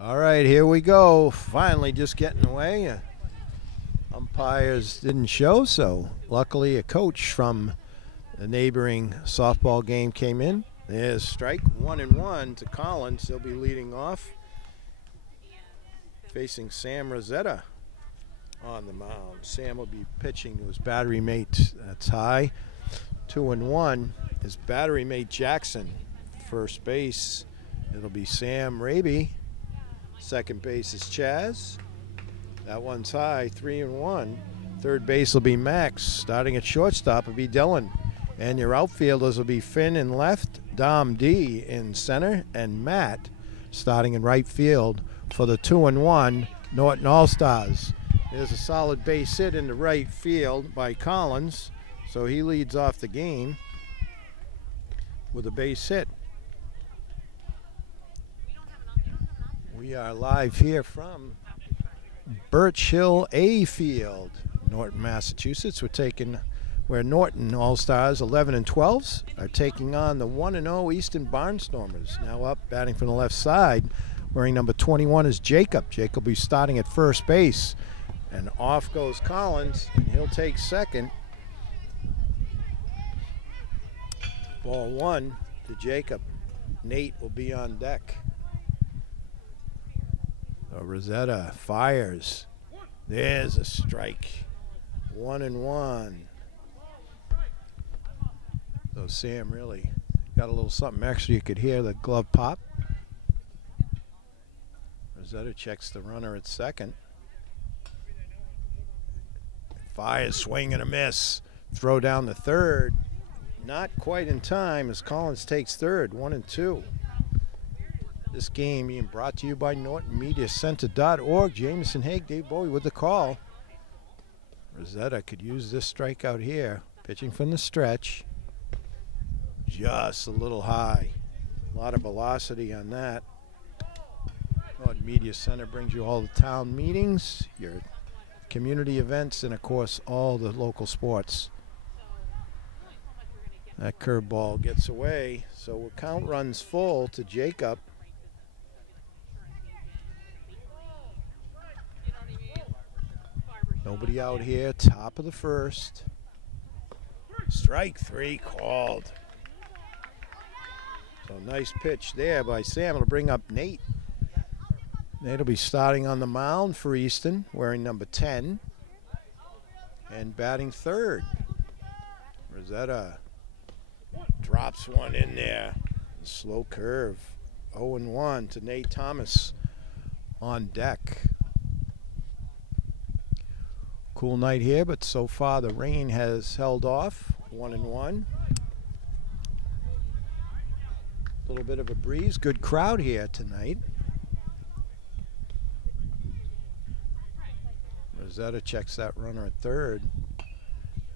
All right, here we go. Finally just getting away. Umpires didn't show, so luckily a coach from the neighboring softball game came in. There's strike 1-1 to Collins. He'll be leading off, facing Sam Rosetta on the mound. Sam will be pitching to his battery mate Ty. 2-1 is battery mate Jackson. First base, it'll be Sam Raby. Second base is Chaz. That one's high, 3-1. Third base will be Max. Starting at shortstop will be Dylan. And your outfielders will be Finn in left, Dom D in center, and Matt starting in right field for the 2-1 Norton All-Stars. There's a solid base hit into right field by Collins, so he leads off the game with a base hit. We are live here from Birch Hill A Field, Norton, Massachusetts. Where Norton All-Stars 11 and 12s are taking on the 1-0 Easton Barnstormers. Now up, batting from the left side, wearing number 21 is Jacob. Jacob will be starting at first base. And off goes Collins, and he'll take second. Ball one to Jacob. Nate will be on deck. Rosetta fires. There's a strike. 1-1. So Sam really got a little something extra. You could hear the glove pop. Rosetta checks the runner at second. Fires, swing and a miss. Throw down the third. Not quite in time as Collins takes third. 1-2. This game being brought to you by NortonMediaCenter.org. Jameson Haig, Dave Bowie with the call. Rosetta could use this strikeout here. Pitching from the stretch. Just a little high. A lot of velocity on that. Norton Media Center brings you all the town meetings, your community events, and of course all the local sports. That curveball gets away, so count runs full to Jacob. Nobody out here, top of the first. Strike three called. So nice pitch there by Sam. It'll bring up Nate. Nate will be starting on the mound for Easton, wearing number 10. And batting third. Rosetta drops one in there. Slow curve. 0-1 to Nate Thomas on deck. Cool night here, but so far the rain has held off. 1-1. A little bit of a breeze. Good crowd here tonight. Rosetta checks that runner at third.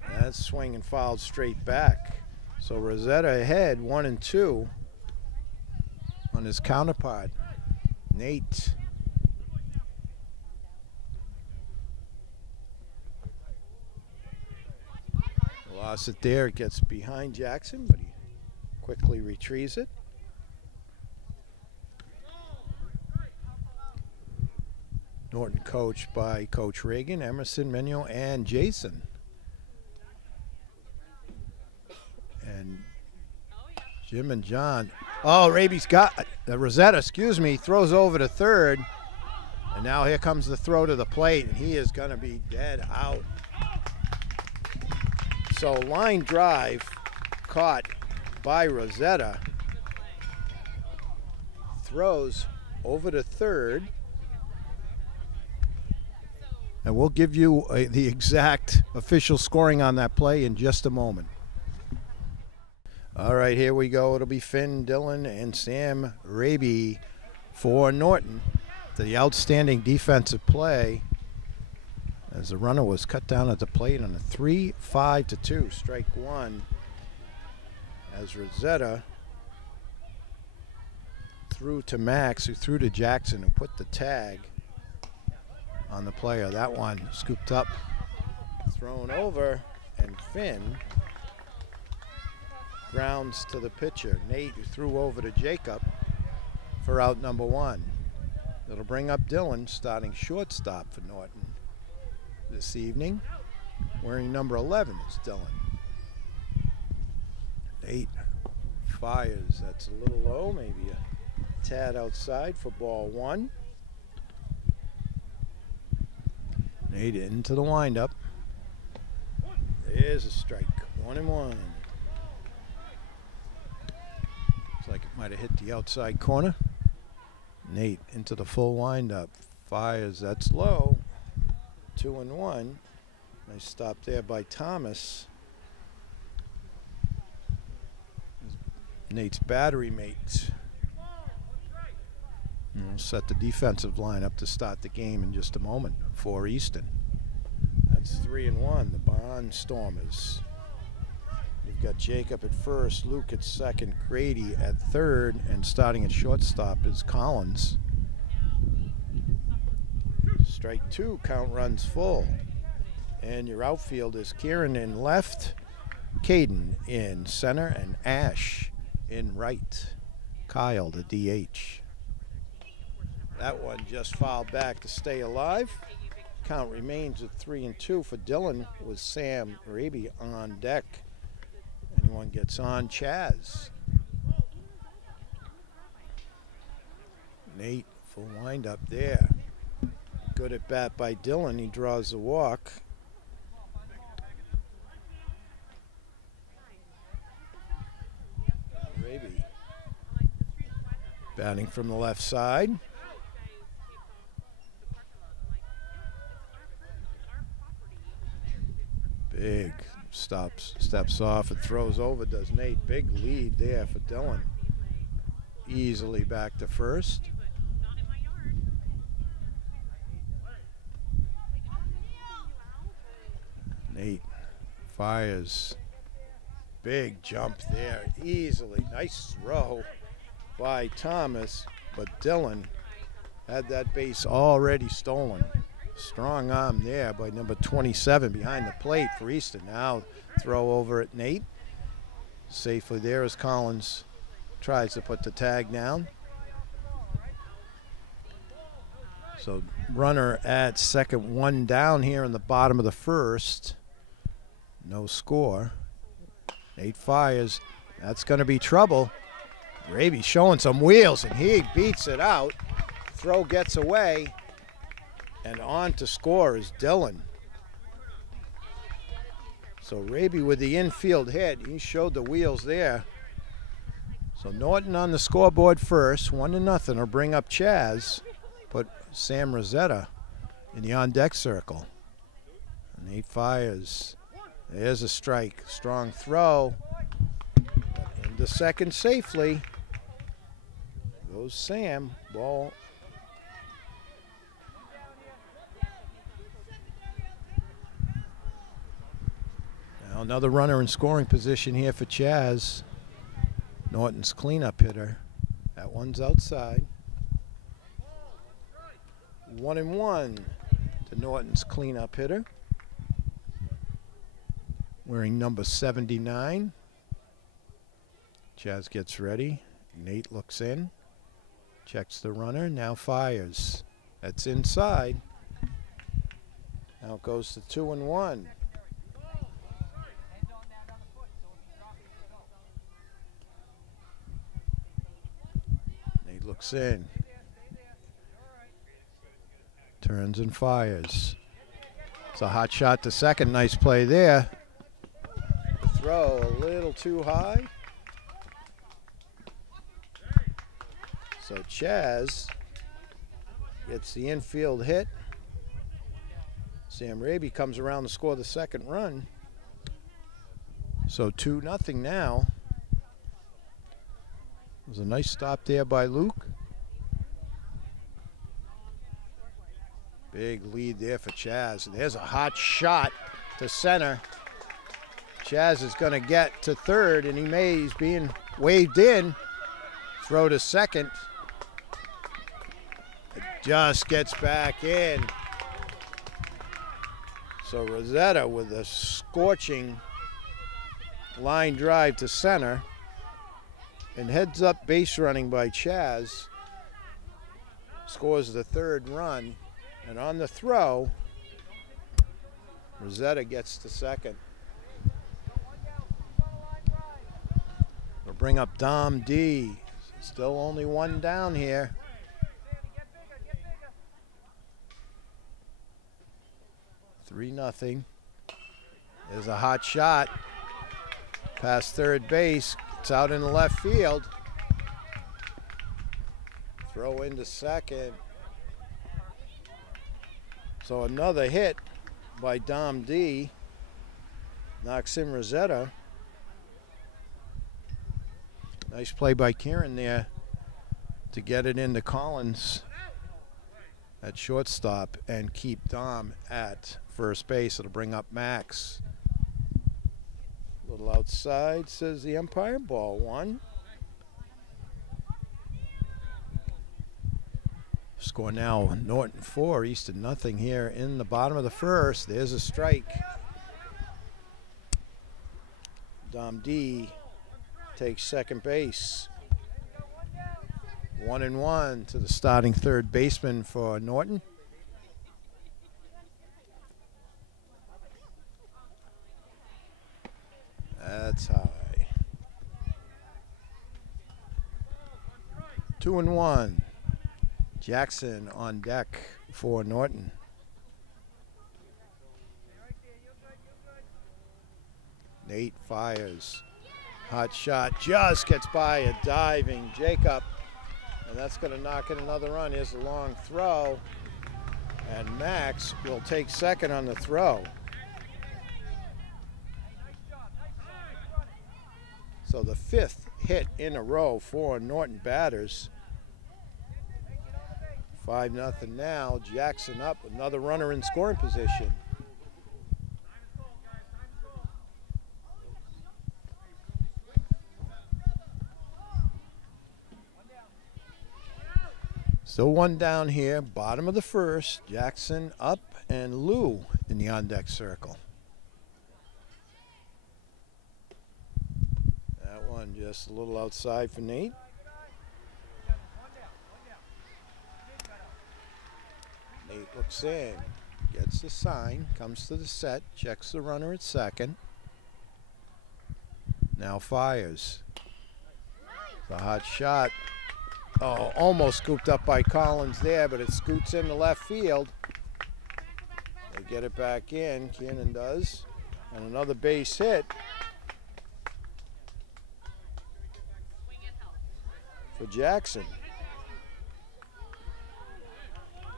That's swing and fouled straight back. So Rosetta ahead 1-2 on his counterpart, Nate. Lost it there. It gets behind Jackson, but he quickly retrieves it. Norton coached by Coach Reagan, Emerson, Menio, and Jason. And Jim and John. Oh, Raby's got Rosetta, excuse me, throws over to third. And now here comes the throw to the plate, and he is going to be dead out. So line drive caught by Rosetta. Throws over to third. And we'll give you the exact official scoring on that play in just a moment. All right, here we go. It'll be Finn, Dylan, and Sam Raby for Norton. The outstanding defensive play as the runner was cut down at the plate on a 3-5-2, strike one. As Rosetta threw to Max, who threw to Jackson, who put the tag on the player. That one scooped up, thrown over, and Finn grounds to the pitcher. Nate, who threw over to Jacob for out number one. It'll bring up Dylan, starting shortstop for Norton this evening. Wearing number 11 is Dylan. Nate fires. That's a little low, maybe a tad outside for ball one. Nate into the windup. There's a strike. 1-1. Looks like it might have hit the outside corner. Nate into the full windup. Fires. That's low. 2-1. Nice stop there by Thomas. Nate's battery mate. We'll set the defensive lineup to start the game in just a moment for Easton. That's 3-1, the Barnstormers. You've got Jacob at first, Luke at second, Grady at third, and starting at shortstop is Collins. Strike two, count runs full. And your outfield is Kieran in left, Caden in center, and Ash in right. Kyle, the DH. That one just fouled back to stay alive. Count remains at 3-2 for Dylan with Sam Raby on deck. Anyone gets on, Chaz. Nate, full windup there. Good at bat by Dylan. He draws the walk. Raby batting from the left side. Big steps off and throws over, does Nate. Big lead there for Dylan. Easily back to first. Nate fires. Big jump there, easily. Nice throw by Thomas, but Dylan had that base already stolen. Strong arm there by number 27 behind the plate for Easton. Now throw over at Nate. Safely there as Collins tries to put the tag down. So runner at second, one down here in the bottom of the first. No score. Nate fires. That's going to be trouble. Raby showing some wheels, and he beats it out. Throw gets away. And on to score is Dylan. So Raby with the infield hit. He showed the wheels there. So Norton on the scoreboard first. 1-0 will bring up Chaz. Put Sam Rosetta in the on-deck circle. And he fires. There's a strike. Strong throw. Into second safely. Goes Sam. Ball. Now another runner in scoring position here for Chaz. Norton's cleanup hitter. That one's outside. 1-1 to Norton's cleanup hitter. Wearing number 79. Chaz gets ready. Nate looks in. Checks the runner. Now fires. That's inside. Now it goes to 2-1. Nate looks in. Turns and fires. It's a hot shot to second. Nice play there. The throw a little too high. So Chaz gets the infield hit. Sam Raby comes around to score the second run. So 2-0 now. It was a nice stop there by Luke. Big lead there for Chaz. And there's a hot shot to center. Chaz is going to get to third, and he's being waved in. Throw to second. It just gets back in. So Rosetta with a scorching line drive to center. And heads up base running by Chaz. scores the third run, and on the throw, Rosetta gets to second. We'll bring up Dom D. Still only one down here. Three nothing. There's a hot shot. Past third base. It's out in the left field. Throw into second. So another hit by Dom D. Knocks in Rosetta. Nice play by Kieran there to get it into Collins at shortstop and keep Dom at first base. It'll bring up Max. A little outside, says the umpire. Ball one. Score now, Norton 4, Easton nothing here in the bottom of the first. There's a strike. Dom D takes second base. 1-1 to the starting third baseman for Norton. That's high. 2-1. Jackson on deck for Norton. Nate fires. Hot shot just gets by a diving Jacob. And that's going to knock in another run. Here's a long throw. And Max will take second on the throw. So the fifth hit in a row for Norton batters. 5-0 now. Jackson up. Another runner in scoring position. Still one down here. Bottom of the first. Jackson up and Lou in the on-deck circle. That one just a little outside for Nate. Nate looks in, gets the sign, comes to the set, checks the runner at second. Now fires. The hot shot. Oh, almost scooped up by Collins there, but it scoots into left field. They get it back in, Kiernan does. And another base hit for Jackson.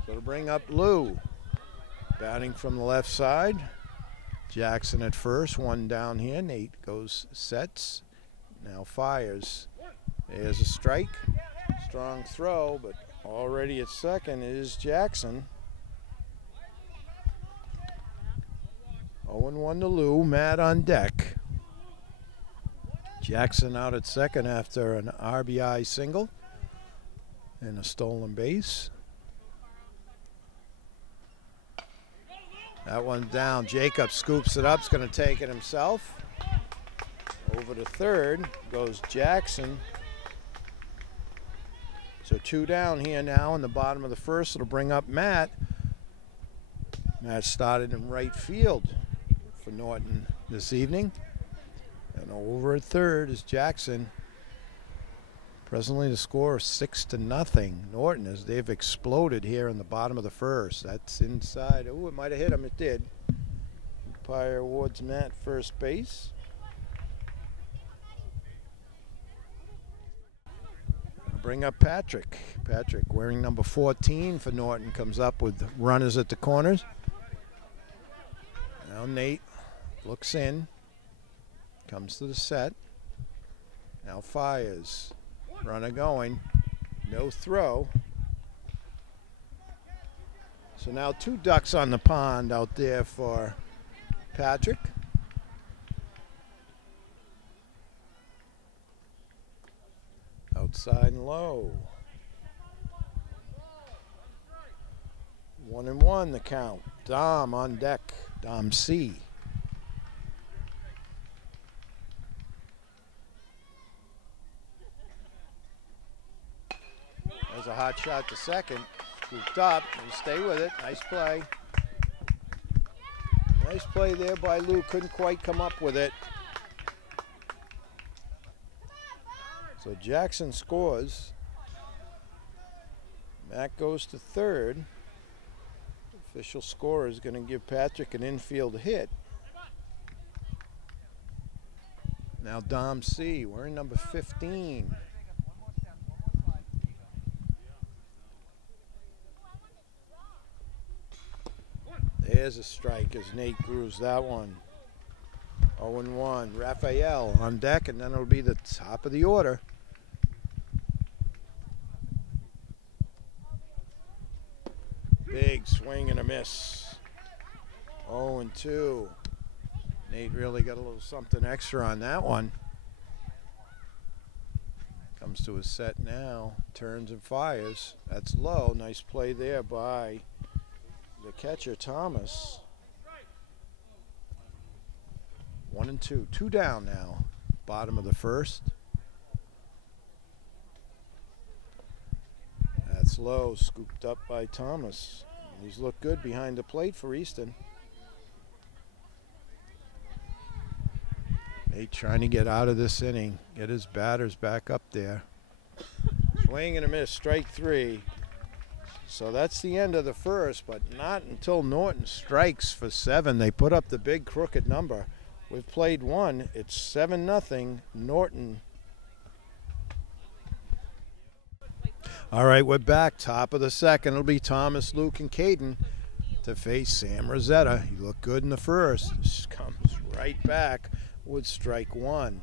So to bring up Lou. Batting from the left side. Jackson at first, one down here. Nate goes, sets, now fires. There's a strike. Strong throw, but already at second is Jackson. 0-1 to Lou. Matt on deck. Jackson out at second after an RBI single and a stolen base. That one down. Jacob scoops it up. Is going to take it himself. Over to third goes Jackson. So two down here now in the bottom of the first. It'll bring up Matt. Matt started in right field for Norton this evening. And over at third is Jackson. Presently the score is 6-0. Norton, as they've exploded here in the bottom of the first. That's inside. Oh, it might have hit him. It did. Umpire awards Matt first base. Bring up Patrick. Patrick, wearing number 14 for Norton, comes up with runners at the corners. Now Nate looks in. Comes to the set. Now fires. Runner going. No throw. So now two ducks on the pond out there for Patrick. Outside and low. 1-1 the count. Dom on deck. Dom C. There's a a hot shot to second. Scooped up. They stay with it. Nice play. Nice play there by Lou. Couldn't quite come up with it. So Jackson scores. Matt goes to third. Official scorer is going to give Patrick an infield hit. Now Dom C. Wearing number 15. There's a strike as Nate grooves that one. 0-1. Raphael on deck, and then it'll be the top of the order. Big swing and a miss. 0-2. Nate really got a little something extra on that one. Comes to his set now. Turns and fires. That's low. Nice play there by the catcher, Thomas. 1-2. 2 down now. Bottom of the first. That's low. Scooped up by Thomas. He's looked good behind the plate for Easton. Nate trying to get out of this inning. Get his batters back up there. Swing and a miss. Strike 3. So that's the end of the first, but not until Norton strikes for 7. They put up the big crooked number. We've played 1. It's 7-0 Norton. All right, we're back. Top of the second. It'll be Thomas, Luke, and Caden to face Sam Rosetta. He looked good in the first. Just comes right back with strike 1.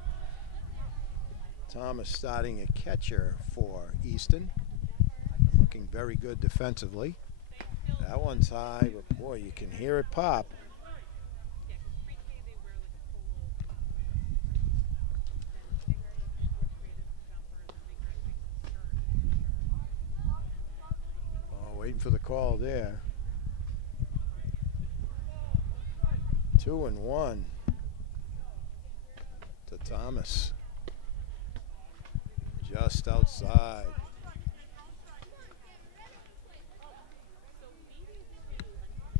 Thomas starting a catcher for Easton. Looking very good defensively. That one's high, but boy, you can hear it pop. Oh, waiting for the call there. 2-1 to Thomas. Just outside.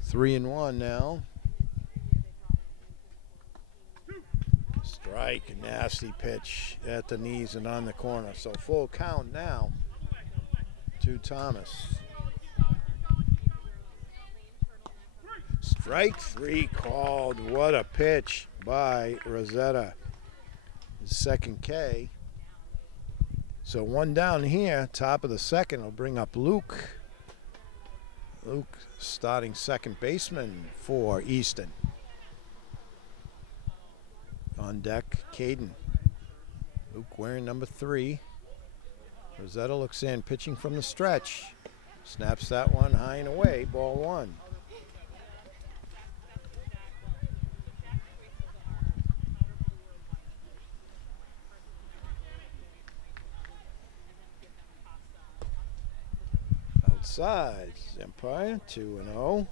3-1 now. Strike, nasty pitch at the knees and on the corner. So full count now to Thomas. Strike 3 called. What a pitch by Rosetta. His second K. So 1 down here. Top of the second will bring up Luke. Luke starting second baseman for Easton. On deck, Caden. Luke wearing number 3. Rosetta looks in, pitching from the stretch. Snaps that one high and away, ball 1. Outside, Empire, 2-0.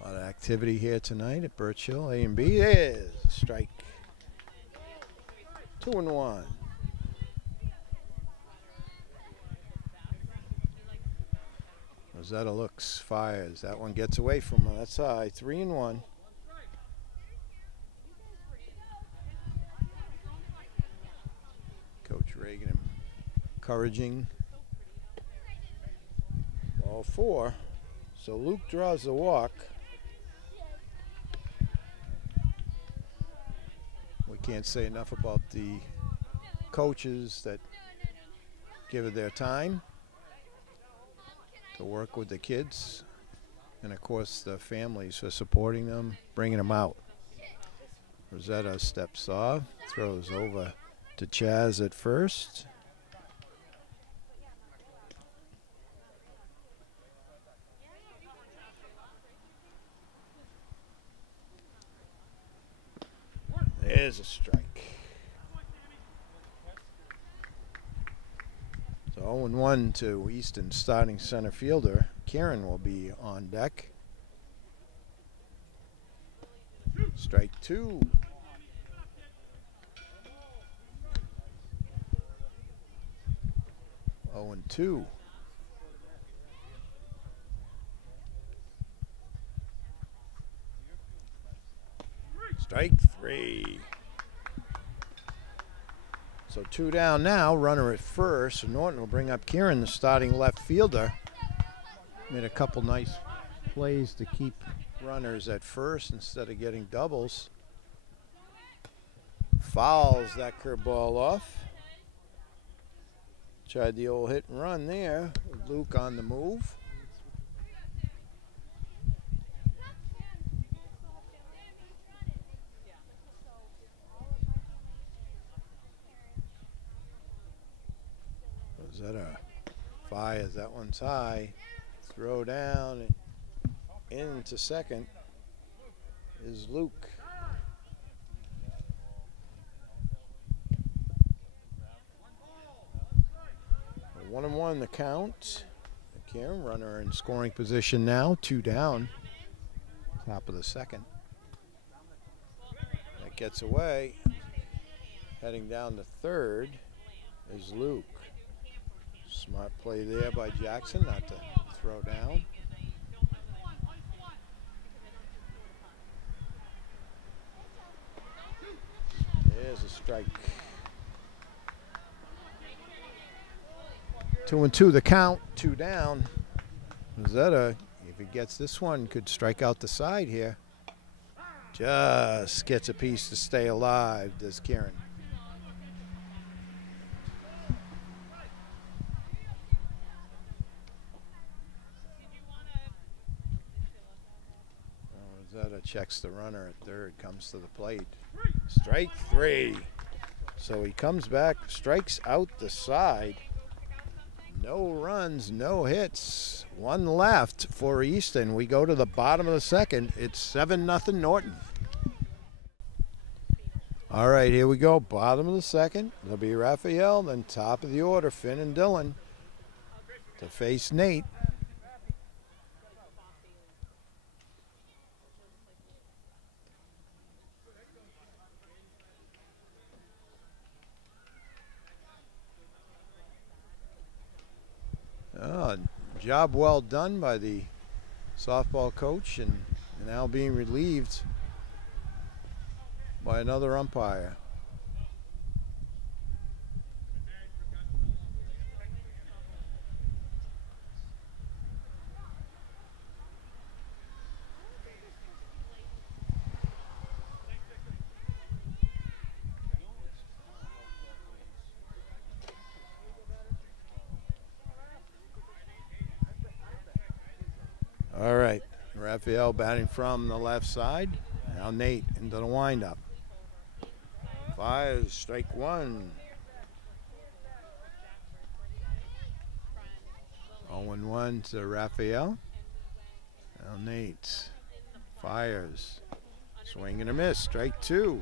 A lot of activity here tonight at Birch Hill. A and B. There's a strike. 2-1. Rosetta looks, fires. That one gets away from him. That's high. 3-1. Coach Reagan encouraging. Ball 4. So Luke draws the walk. We can't say enough about the coaches that give it their time to work with the kids, and of course the families for supporting them, bringing them out. Rosetta steps off, throws over to Chaz at first. There's a strike. So 0-1 to Easton starting center fielder. Kieran will be on deck. Strike 2. 0-2. Strike 3. So 2 down now, runner at first. So Norton will bring up Kieran, the starting left fielder. Made a couple nice plays to keep runners at first instead of getting doubles. Fouls that curveball off. Tried the old hit and run there. Luke on the move. Was that a fires? That one's high. Throw down and into second is Luke. 1-1 the count. Kieran, runner in scoring position now, 2 down. Top of the second. That gets away. Heading down to third is Luke. Smart play there by Jackson not to throw down. There's a strike. 2-2 the count, 2 down. Zeta, if he gets this one, could strike out the side here. Just gets a piece to stay alive, does Kieran. Zeta checks the runner at third, comes to the plate. Strike 3. So he comes back, strikes out the side. No runs, no hits. 1 left for Easton. We go to the bottom of the second. It's 7-0 Norton. All right, here we go. Bottom of the second. There'll be Raphael, then top of the order, Finn and Dylan to face Nate. Oh, job well done by the softball coach, and now being relieved by another umpire. All right, Raphael batting from the left side. Now Nate into the windup. Fires, strike 1. 0-1 to Raphael. Now Nate fires. Swing and a miss, strike 2.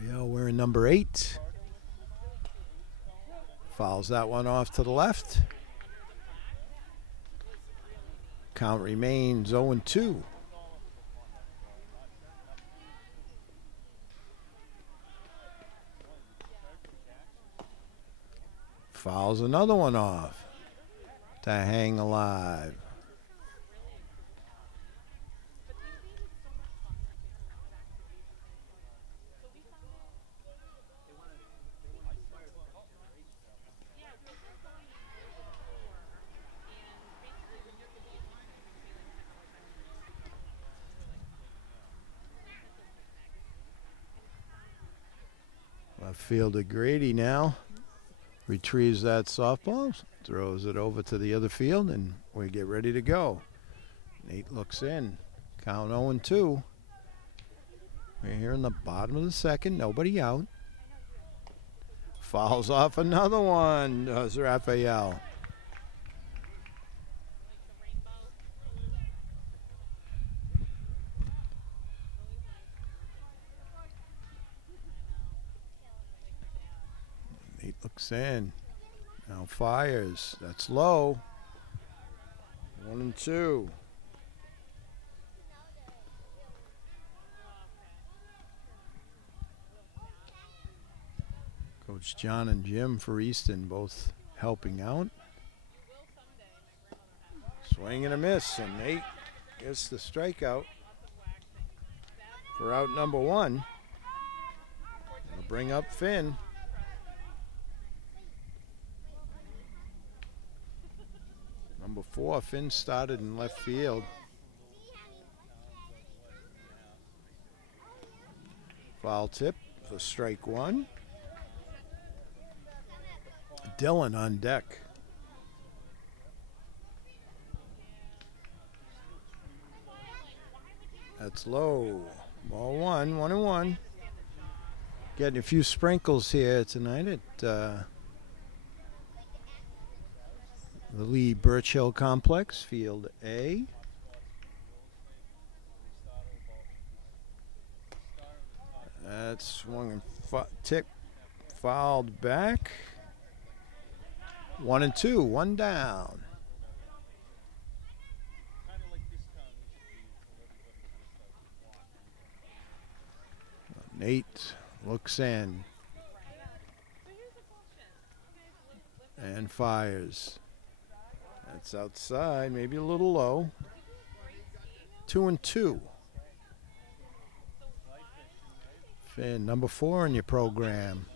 Raphael wearing number 8. Fouls that one off to the left. Count remains 0-2. Fouls another one off to hang alive. Left fielder Grady now retrieves that softball, throws it over to the other field, and we get ready to go. Nate looks in. Count 0-2. We're here in the bottom of the second, nobody out. Fouls off another one, does Raphael. Nate looks in. Now fires. That's low. 1-2. Coach John and Jim for Easton both helping out. Swing and a miss, and Nate gets the strikeout for out number one. They'll bring up Finn. Number 4, Finn started in left field. Foul tip for strike 1. Dylan on deck. That's low. Ball 1, 1-1. Getting a few sprinkles here tonight at the Lee Birchill Complex, Field A. That's swung and tip, fouled back. 1-2, 1 down. Nate looks in and fires. That's outside, maybe a little low. 2-2. Finn, number 4 in your program.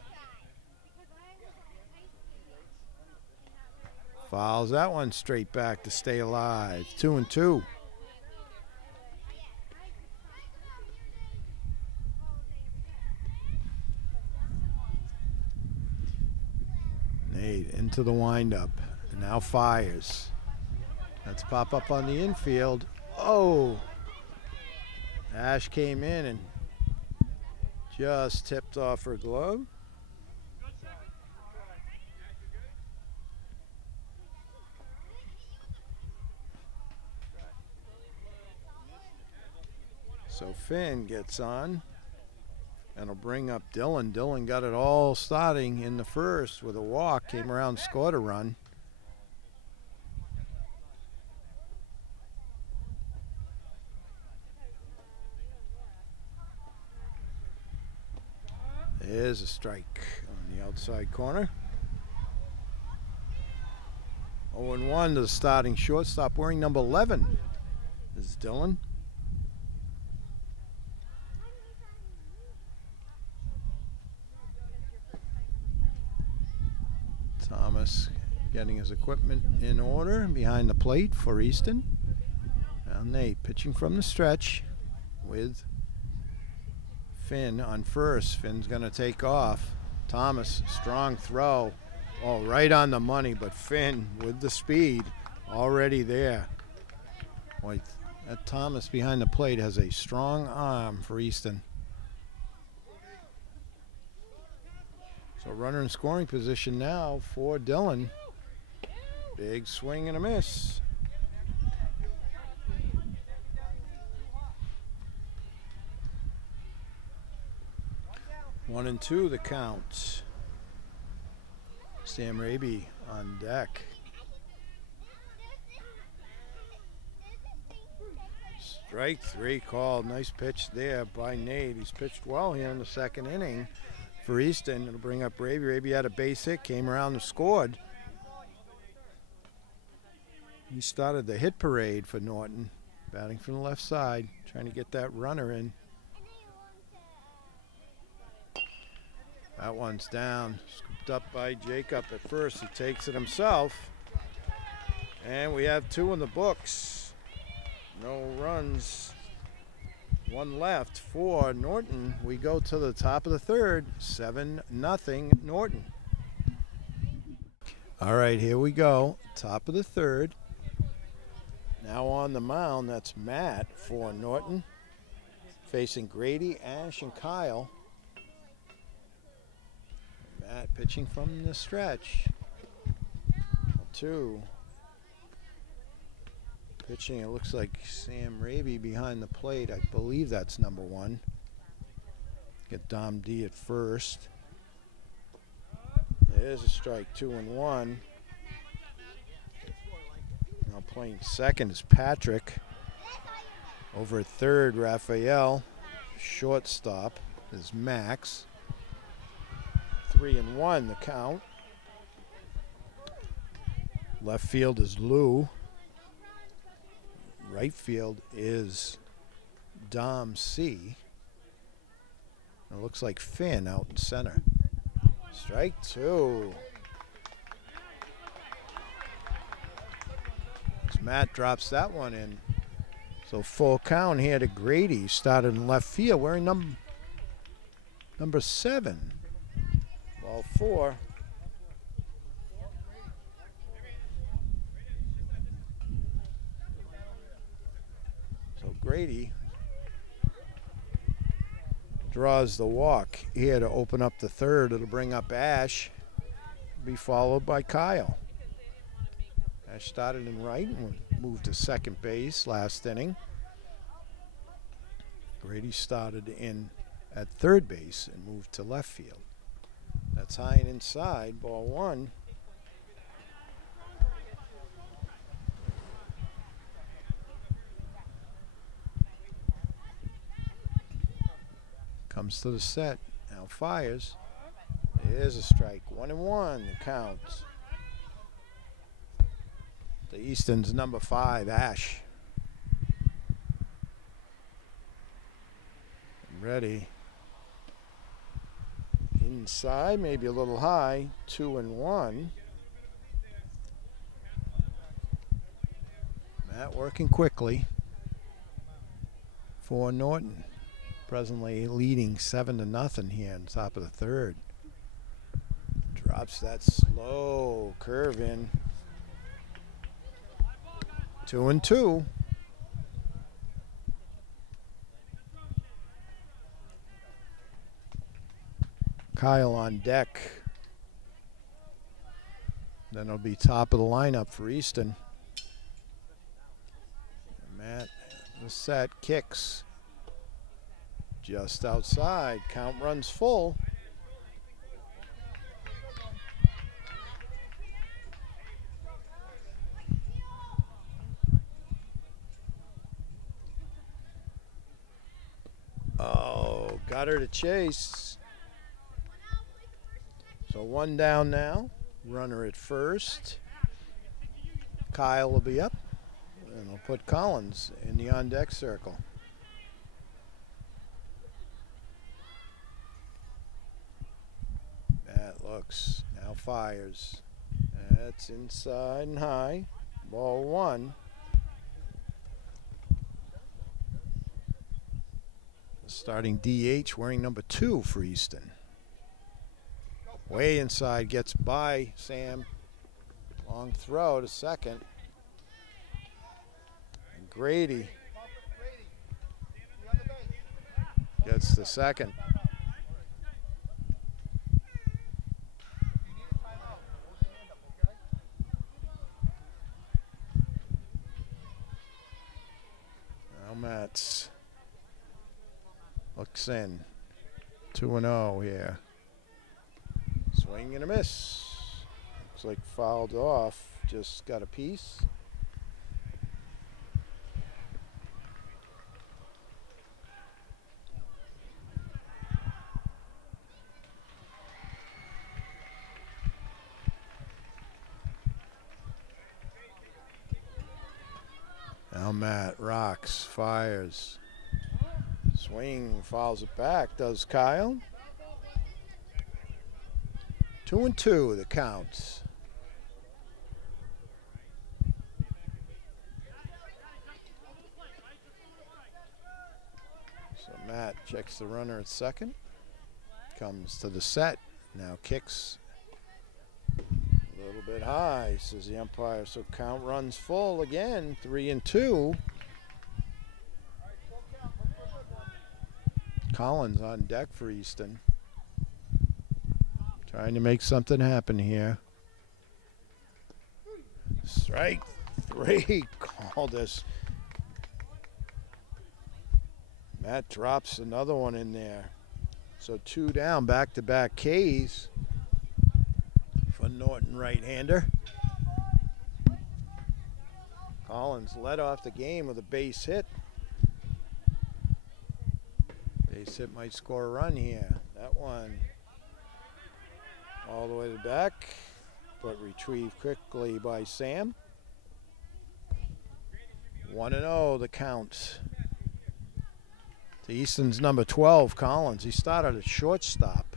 Fouls that one straight back to stay alive. 2-2. Nate into the windup and now fires. Let's pop up on the infield. Oh! Ash came in and just tipped off her glove. So Finn gets on and will bring up Dylan. Dylan got it all starting in the first with a walk, came around, scored a run. There's a strike on the outside corner. 0-1 to the starting shortstop wearing number 11 is Dylan. Thomas getting his equipment in order behind the plate for Easton. Now Nate pitching from the stretch with Finn on first. Finn's going to take off. Thomas, strong throw. Oh, right on the money, but Finn with the speed already there. Boy, that Thomas behind the plate has a strong arm for Easton. So runner in scoring position now for Dylan. Big swing and a miss. One and two the count. Sam Raby on deck. Strike 3 called. Nice pitch there by Nate. He's pitched well here in the second inning for Easton. It'll bring up Raby. Raby had a base hit, came around and scored. He started the hit parade for Norton, batting from the left side, trying to get that runner in. That one's down, scooped up by Jacob at first. He takes it himself. And we have 2 in the books. No runs. 1 left for Norton. We go to the top of the third. 7-0 Norton. All right, here we go. Top of the third. Now on the mound, that's Matt for Norton. Facing Grady, Ash, and Kyle. Matt pitching from the stretch. 2. Pitching, it looks like Sam Raby behind the plate. I believe that's number 1. Get Dom D at first. There's a strike, 2-1. Now playing second is Patrick. Over at third, Raphael. Shortstop is Max. 3-1 the count. Left field is Lou. Right field is Dom C. It looks like Finn out in center. Strike 2. As Matt drops that one in. So full count here to Grady. Started in left field wearing number 7. Ball 4. So Grady draws the walk here to open up the third. It'll bring up Ash. Be followed by Kyle. Ash started in right and moved to second base last inning. Grady started in at third base and moved to left field. That's high and inside, ball 1. Comes to the set, now fires. There's a strike, 1-1 the count. The Easton's number 5, Ash. Ready. Inside, maybe a little high, 2-1. Matt working quickly for Norton. Presently leading 7-0 here in the top of the third. Drops that slow curve in. 2-2. Kyle on deck. Then it'll be top of the lineup for Easton. Matt, the set, kicks. Just outside. Count runs full. Oh, got her to chase. So 1 down now. Runner at first. Kyle will be up. And we'll put Collins in the on-deck circle. That looks, now fires. That's inside and high. Ball 1. Starting DH wearing number 2 for Easton. Way inside, gets by Sam. Long throw to second. And Grady gets the second. Now Matt's looks in. 2-0 here. Swing and a miss. Looks like fouled off. Just got a piece. Now Matt rocks, fires. Swing, fouls it back, does Kyle. 2-2 the count. So Matt checks the runner at second. Comes to the set. Now kicks a little bit high, says the umpire. So count runs full again, 3-2. Collins on deck for Easton. Trying to make something happen here. Strike 3 called us. Matt drops another one in there. So 2 down, back-to-back Ks for Norton right-hander. Collins led off the game with a base hit. Base hit might score a run here. That one All the way to the back, but retrieved quickly by Sam. 1-0 the count. To Easton's number 12, Collins. He started at shortstop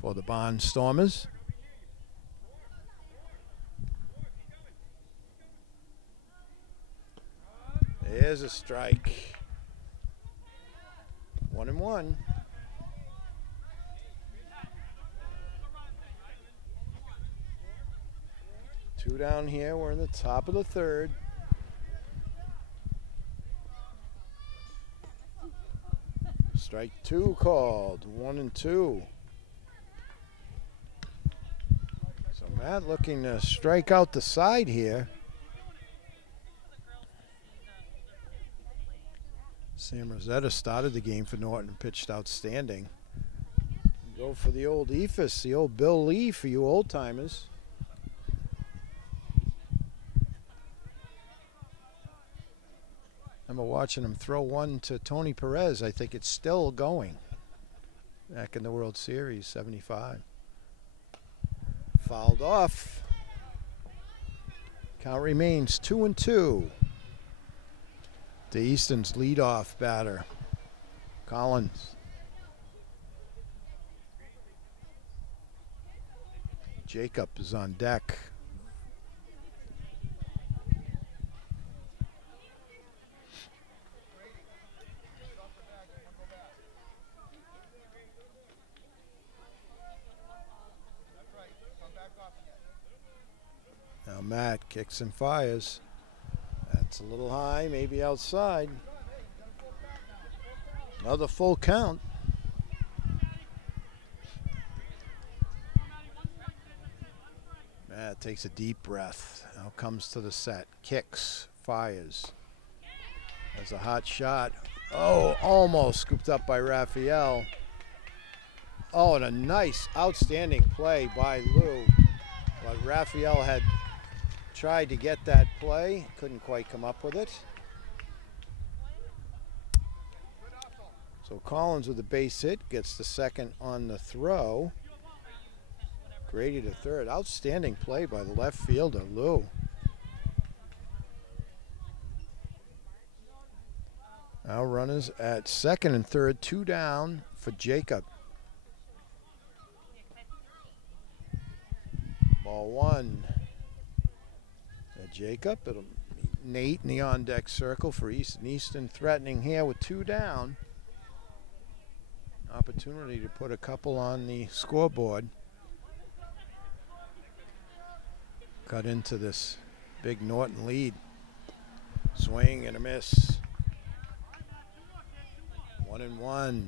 for the Barnstormers. There's a strike. 1-1. Two down here. We're in the top of the third. Strike two called. 1-2. So Matt looking to strike out the side here. Sam Rosetta started the game for Norton and pitched outstanding. Go for the old Ephus, the old Bill Lee for you old timers. I remember watching him throw one to Tony Perez. I think it's still going. Back in the World Series, 75. Fouled off. Count remains 2-2. To Easton's leadoff batter, Collins. Jacob is on deck. Now Matt kicks and fires. That's a little high, maybe outside. Another full count. Matt takes a deep breath. Now comes to the set. Kicks, fires. There's a hot shot. Oh, almost scooped up by Raphael. Oh, and a nice, outstanding play by Lou. But Raphael had tried to get that play, couldn't quite come up with it. So Collins with a base hit, gets the second on the throw. Grady to third. Outstanding play by the left fielder, Lou. Now runners at second and third, two down for Jacob. Ball one. Jacob, it'll meet Nate in the on-deck circle for Easton. Easton threatening here with two down. Opportunity to put a couple on the scoreboard. Cut into this big Norton lead. Swing and a miss. 1-1.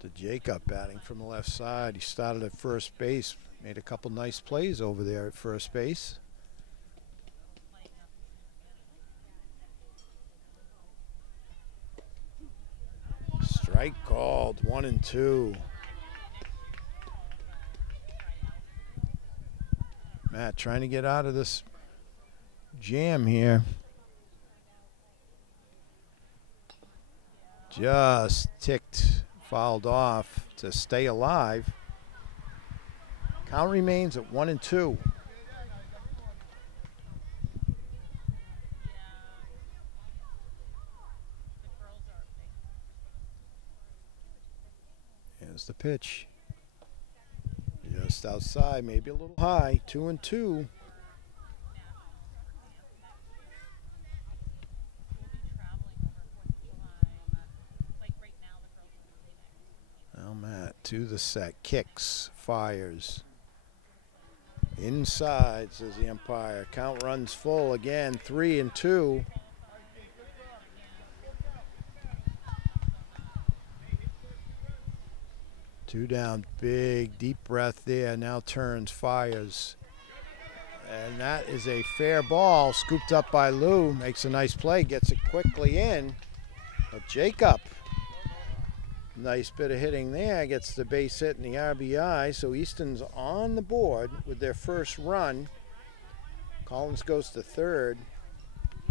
To Jacob batting from the left side. He started at first base. Made a couple nice plays over there at first base. Strike called, 1-2. Matt trying to get out of this jam here. Just ticked, fouled off to stay alive. Count remains at 1-2. Here's the pitch. Just outside, maybe a little high. 2-2. Now Matt to the set. Kicks, fires. Inside, says the umpire. Count runs full again, 3-2. Two down, big, deep breath there. Now turns, fires. And that is a fair ball, scooped up by Lou. Makes a nice play, gets it quickly in. But Jacob, nice bit of hitting there, gets the base hit and the RBI. So Easton's on the board with their first run. Collins goes to third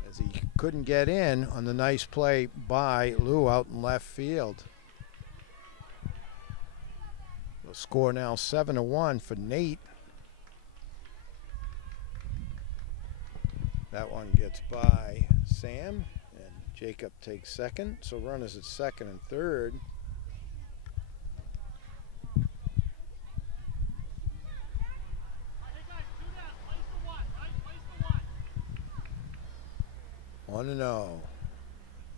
as he couldn't get in on the nice play by Lou out in left field. score now 7-1 for Nate. That one gets by Sam, and Jacob takes second. So runners at second and third. One and 0.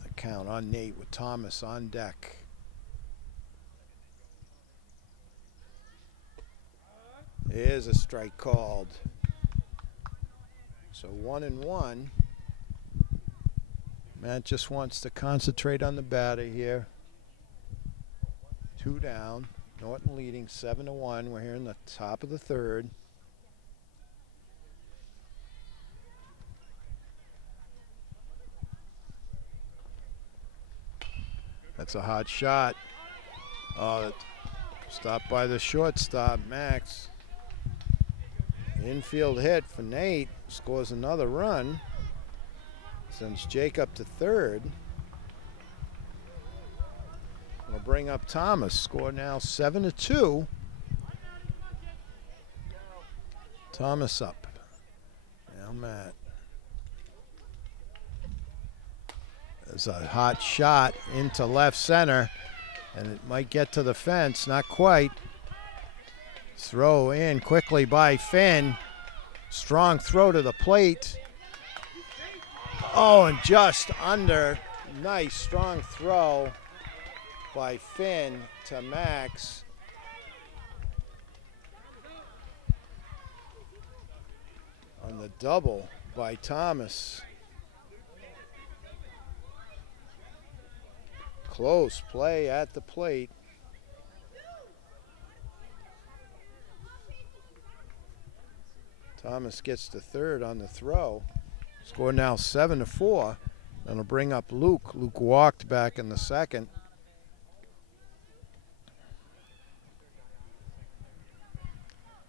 The count on Nate with Thomas on deck. There's a strike called. So 1 and 1. Matt just wants to concentrate on the batter here. 2 down. Norton leading 7-1. We're here in the top of the third. That's a hot shot. Oh, stopped by the shortstop, Max. Infield hit for Nate. Scores another run. Sends Jacob to third. We'll bring up Thomas. Score now 7-2. Thomas up. Now Matt. There's a hot shot into left center, and it might get to the fence. Not quite. Throw in quickly by Finn. Strong throw to the plate. Oh, and just under. Nice strong throw by Finn to Max. On the double by Thomas. Close play at the plate. Thomas gets to third on the throw. Score now 7-4. That'll bring up Luke. Luke walked back in the second.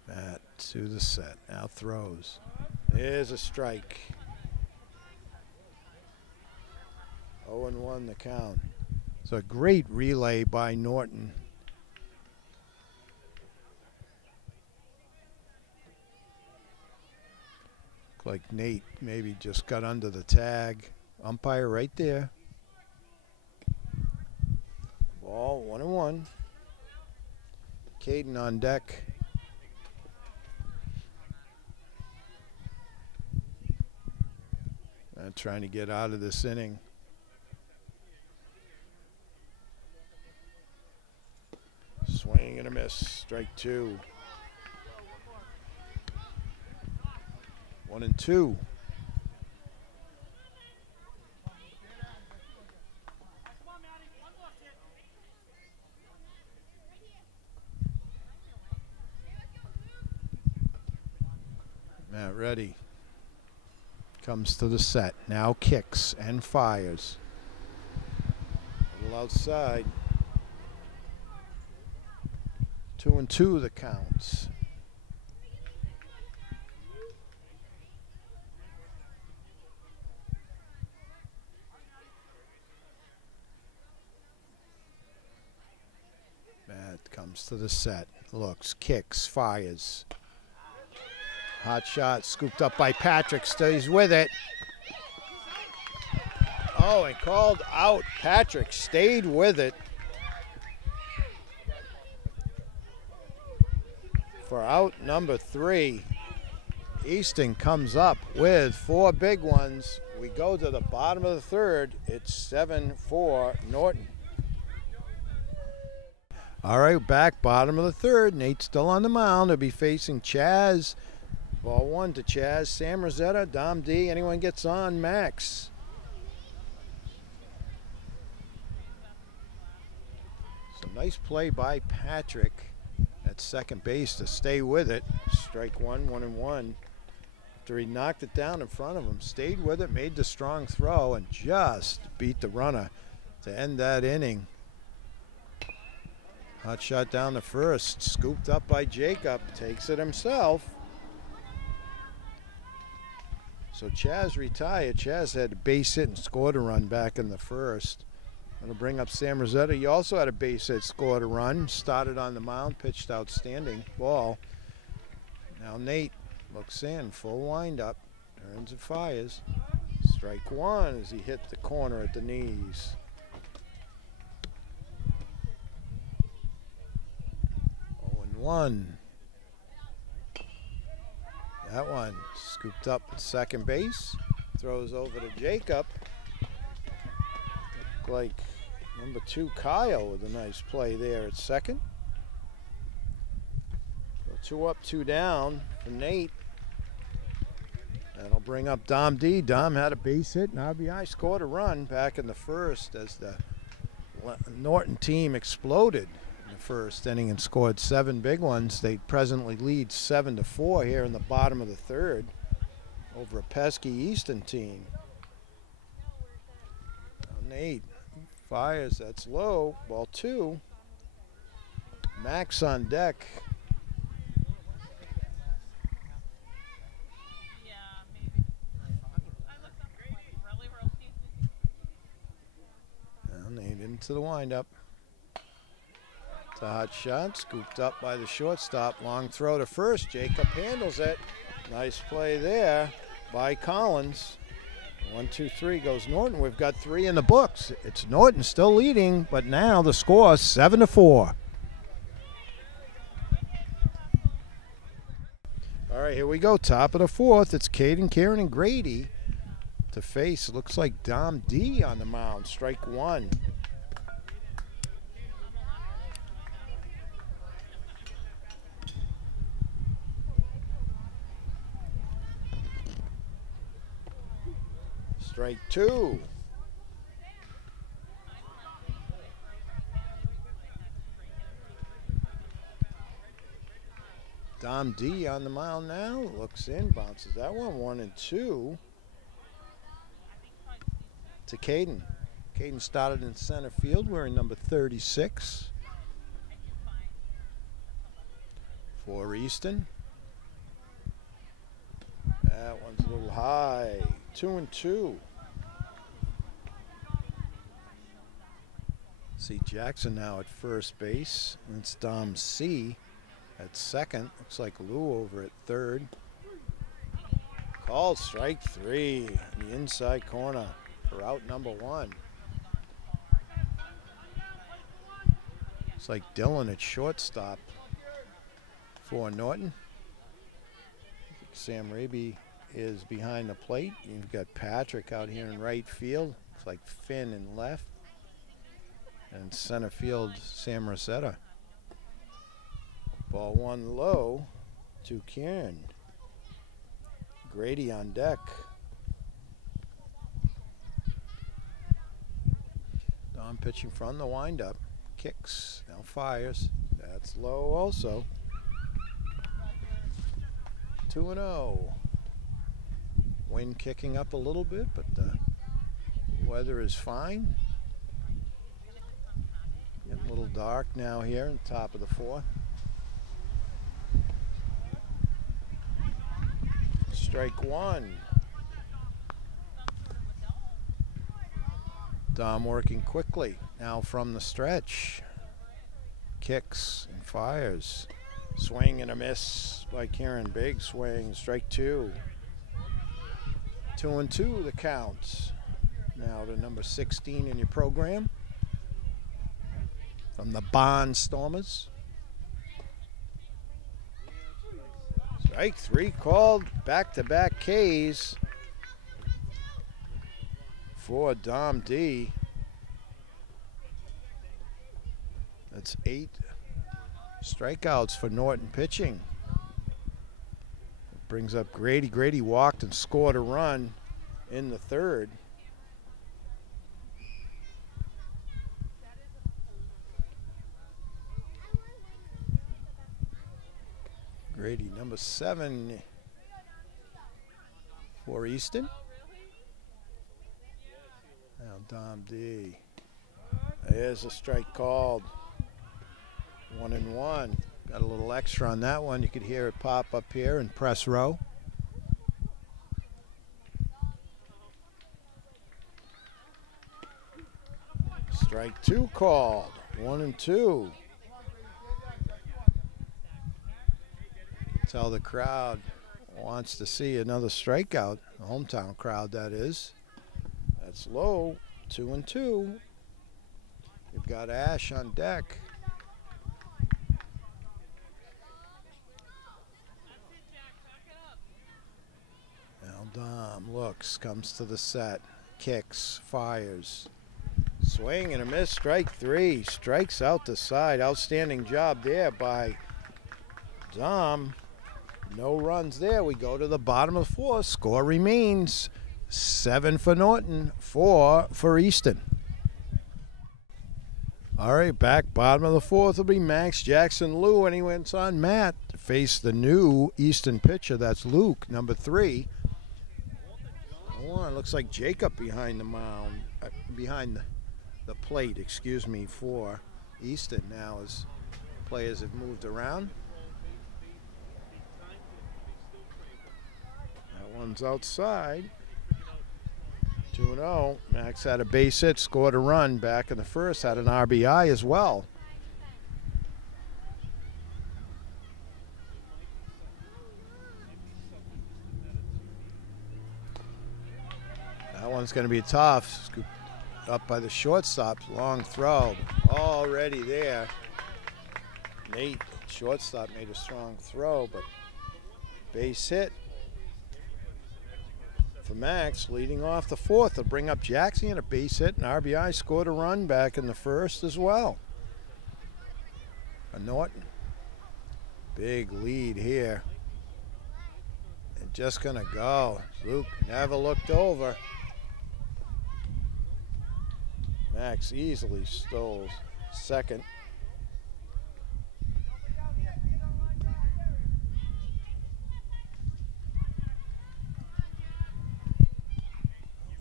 Matt to the set. Now throws. There's a strike. 0-1 the count. It's a great relay by Norton. Like Nate maybe just got under the tag. Umpire right there. Ball 1-1. Caden on deck. Trying to get out of this inning. Swing and a miss. Strike 2. 1-2. Matt ready. Comes to the set. Now kicks and fires. A little outside. 2-2 the counts. Matt comes to the set. Looks, kicks, fires. Hot shot scooped up by Patrick. Stays with it. Oh, and called out. Patrick stayed with it. For out number 3. Easton comes up with 4 big ones. We go to the bottom of the third. It's 7-4 Norton. All right, back bottom of the third. Nate's still on the mound. He'll be facing Chaz. Ball 1 to Chaz. Sam Rosetta, Dom D. Anyone gets on, Max. So nice play by Patrick at second base to stay with it. Strike 1, 1-1. After he knocked it down in front of him, stayed with it, made the strong throw, and just beat the runner to end that inning. Hot shot down the first, scooped up by Jacob, takes it himself. So Chaz retired. Chaz had a base hit and scored a run back in the first. That'll bring up Sam Rosetta. He also had a base hit, scored a run, started on the mound, pitched outstanding ball. Now Nate looks in, full windup, turns and fires. Strike one as he hit the corner at the knees. Oh, and 1. That one scooped up at second base, throws over to Jacob. Looked like number 2 Kyle with a nice play there at second. So 2 up, 2 down for Nate. That'll bring up Dom D. Dom had a base hit and RBI, scored a run back in the first as the Norton team exploded in the first inning and scored 7 big ones. They presently lead 7-4 here in the bottom of the third over a pesky Easton team. Now Nate fires, that's low, ball 2. Max on deck. To the windup. It's a hot shot, scooped up by the shortstop. Long throw to first. Jacob handles it. Nice play there by Collins. 1, 2, 3 goes Norton. We've got 3 in the books. It's Norton still leading, but now the score is 7-4. All right, here we go. Top of the 4th. It's Caden, Kieran, and Grady to face. Looks like Dom D on the mound. Strike 1. Strike 2. Dom D on the mound now. Looks in, bounces that one. 1 and 2 to Caden. Caden started in center field wearing number 36 for Easton. That one's a little high. 2 and 2. See Jackson now at first base. And it's Dom C at second. Looks like Lou over at third. Called strike 3 in the inside corner for out number 1. Looks like Dylan at shortstop for Norton. Sam Raby is behind the plate. You've got Patrick out here in right field. Looks like Finn in left. And center field, Sam Rosetta. Ball 1 low to Kieran. Grady on deck. Don pitching from the windup. Kicks, now fires. That's low also. 2-0. Wind kicking up a little bit, but the weather is fine. Getting a little dark now here on top of the 4th. Strike 1. Dom working quickly now from the stretch. Kicks and fires. Swing and a miss by Kieran. Big swing. Strike 2. 2 and 2 the count. Now to number 16 in your program from the Bond Stormers. Strike 3 called. Back-to-back Ks for Dom D. That's 8 strikeouts for Norton pitching. Brings up Grady. Grady walked and scored a run in the 3rd. Grady, number 7 for Easton. Now Dom D. There's a strike called. 1 and 1. Got a little extra on that one. You could hear it pop up here in press row. Strike two called. 1-2. Tell the crowd wants to see another strikeout. The hometown crowd, that is. That's low. 2-2. You've got Ash on deck. Now Dom looks, comes to the set, kicks, fires. Swing and a miss, strike three. Strikes out the side. Outstanding job there by Dom. No runs there. We go to the bottom of the fourth. Score remains 7 for Norton, 4 for Easton. All right, back bottom of the fourth will be Max, Jackson, Lou, and he went on Matt to face the new Easton pitcher. That's Luke, number 3. Oh, it looks like Jacob behind the mound, behind the plate, excuse me, for Easton now as players have moved around. That one's outside. 2-0. Max had a base hit, scored a run back in the first, had an RBI as well. That one's going to be tough. Scooped up by the shortstop. Long throw. Already there. Nate, shortstop, made a strong throw, but base hit for Max, leading off the fourth. They'll bring up Jackson, a base hit, and RBI, scored a run back in the first as well. For Norton. Big lead here. And just gonna go. Luke never looked over. Max easily stole second.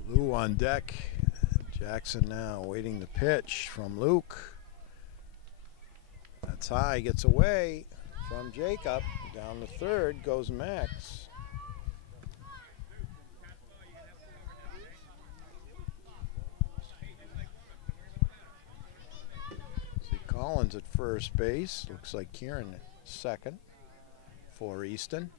Lou on deck. Jackson now waiting the pitch from Luke. That's high, gets away from Jacob. Down the third goes Max. See Collins at first base. Looks like Kieran at second for Easton.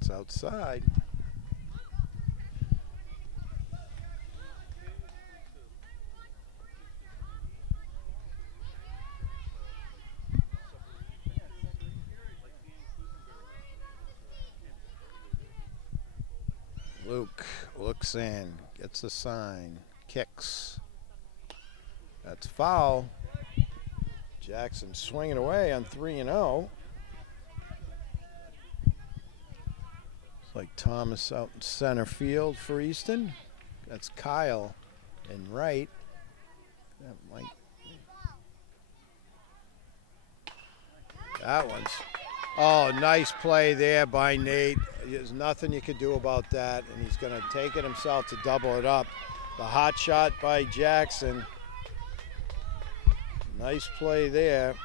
That's outside. Luke looks in, gets a sign, kicks. That's foul. Jackson swinging away on 3-0. Like Thomas out in center field for Easton. That's Kyle in right. That might. That one's. Oh, nice play there by Nate. There's nothing you could do about that, and he's going to take it himself to double it up. The hot shot by Jackson. Nice play there.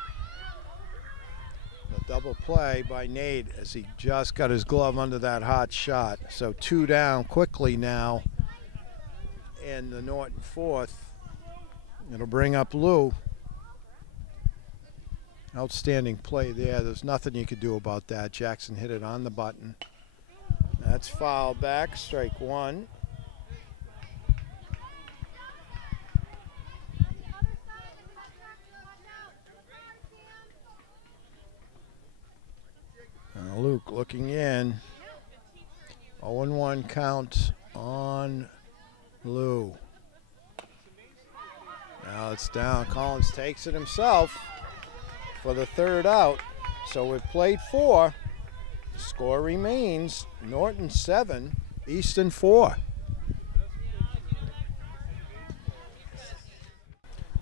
The double play by Nate as he just got his glove under that hot shot. So 2 down quickly now in the Norton fourth. It'll bring up Lou. Outstanding play there. There's nothing you could do about that. Jackson hit it on the button. That's foul back, strike one. Luke looking in. 0-1 count on Lou. Now it's down. Collins takes it himself for the third out. So we've played 4. The score remains Norton 7, Easton 4.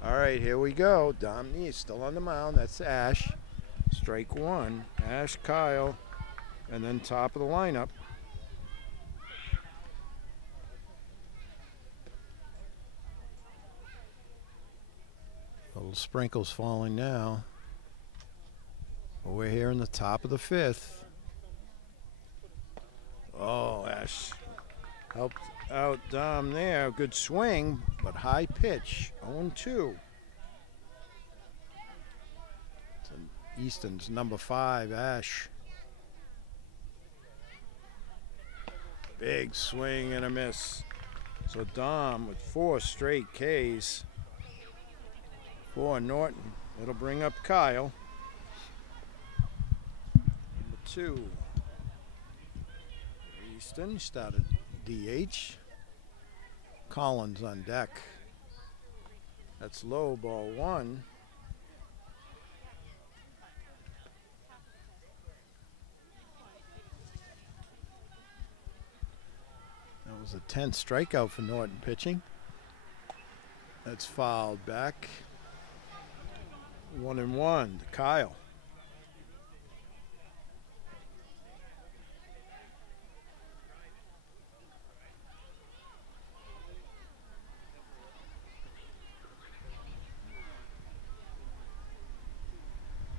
All right, here we go. Dom Nee still on the mound. That's Ash. Strike one. Ash, Kyle, and then top of the lineup. Little sprinkles falling now. we're here in the top of the fifth. Oh, Ash helped out Dom there. Good swing, but high pitch. 0-2. Easton's number 5, Ash. Big swing and a miss. So Dom with 4 straight Ks for Norton. It'll bring up Kyle. Number 2. Easton started DH. Collins on deck. That's low, ball 1. That was a 10th strikeout for Norton pitching. That's fouled back. 1-1 to Kyle.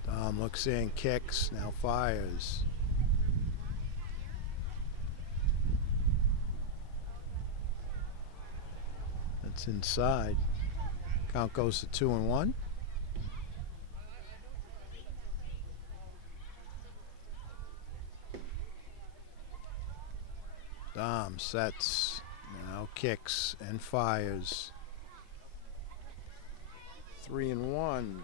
Dom looks in, kicks, now fires. That's inside. Count goes to 2-1. Dom sets, now kicks and fires. 3-1.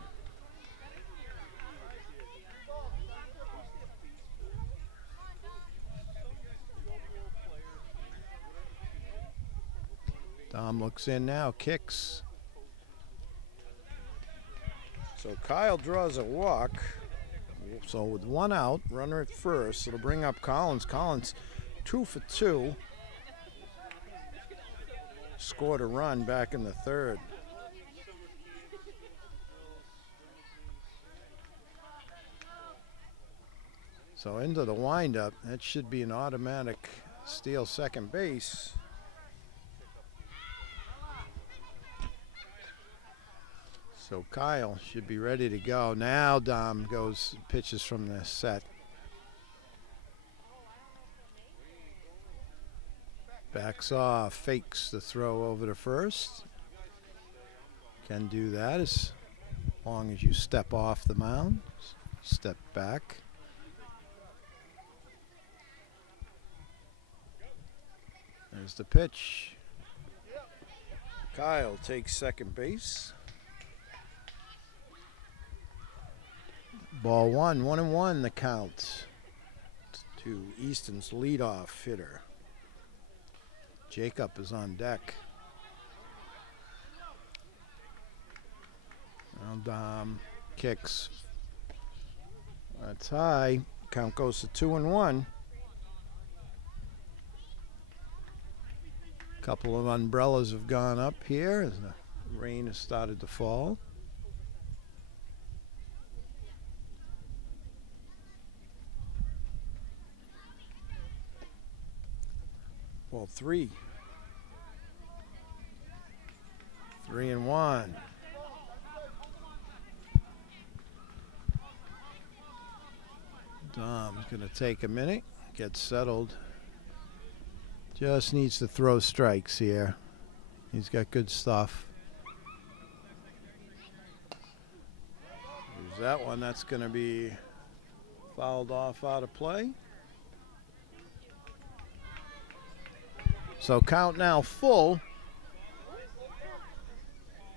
Dom looks in now, kicks. So Kyle draws a walk. So with 1 out, runner at first, it'll bring up Collins. Collins 2 for 2. Scored a run back in the 3rd. So into the windup, that should be an automatic steal second base. So Kyle should be ready to go. Now Dom goes, pitches from the set. Backs off, fakes the throw over to first. Can do that as long as you step off the mound. Step back. There's the pitch. Kyle takes second base. Ball 1, 1-1 the count to Easton's leadoff hitter. Jacob is on deck. Now Dom kicks. That's high. Count goes to 2-1. Couple of umbrellas have gone up here as the rain has started to fall. Ball 3. 3-1. Dom's going to take a minute, get settled. Just needs to throw strikes here. He's got good stuff. There's that one. That's going to be fouled off out of play. So count now full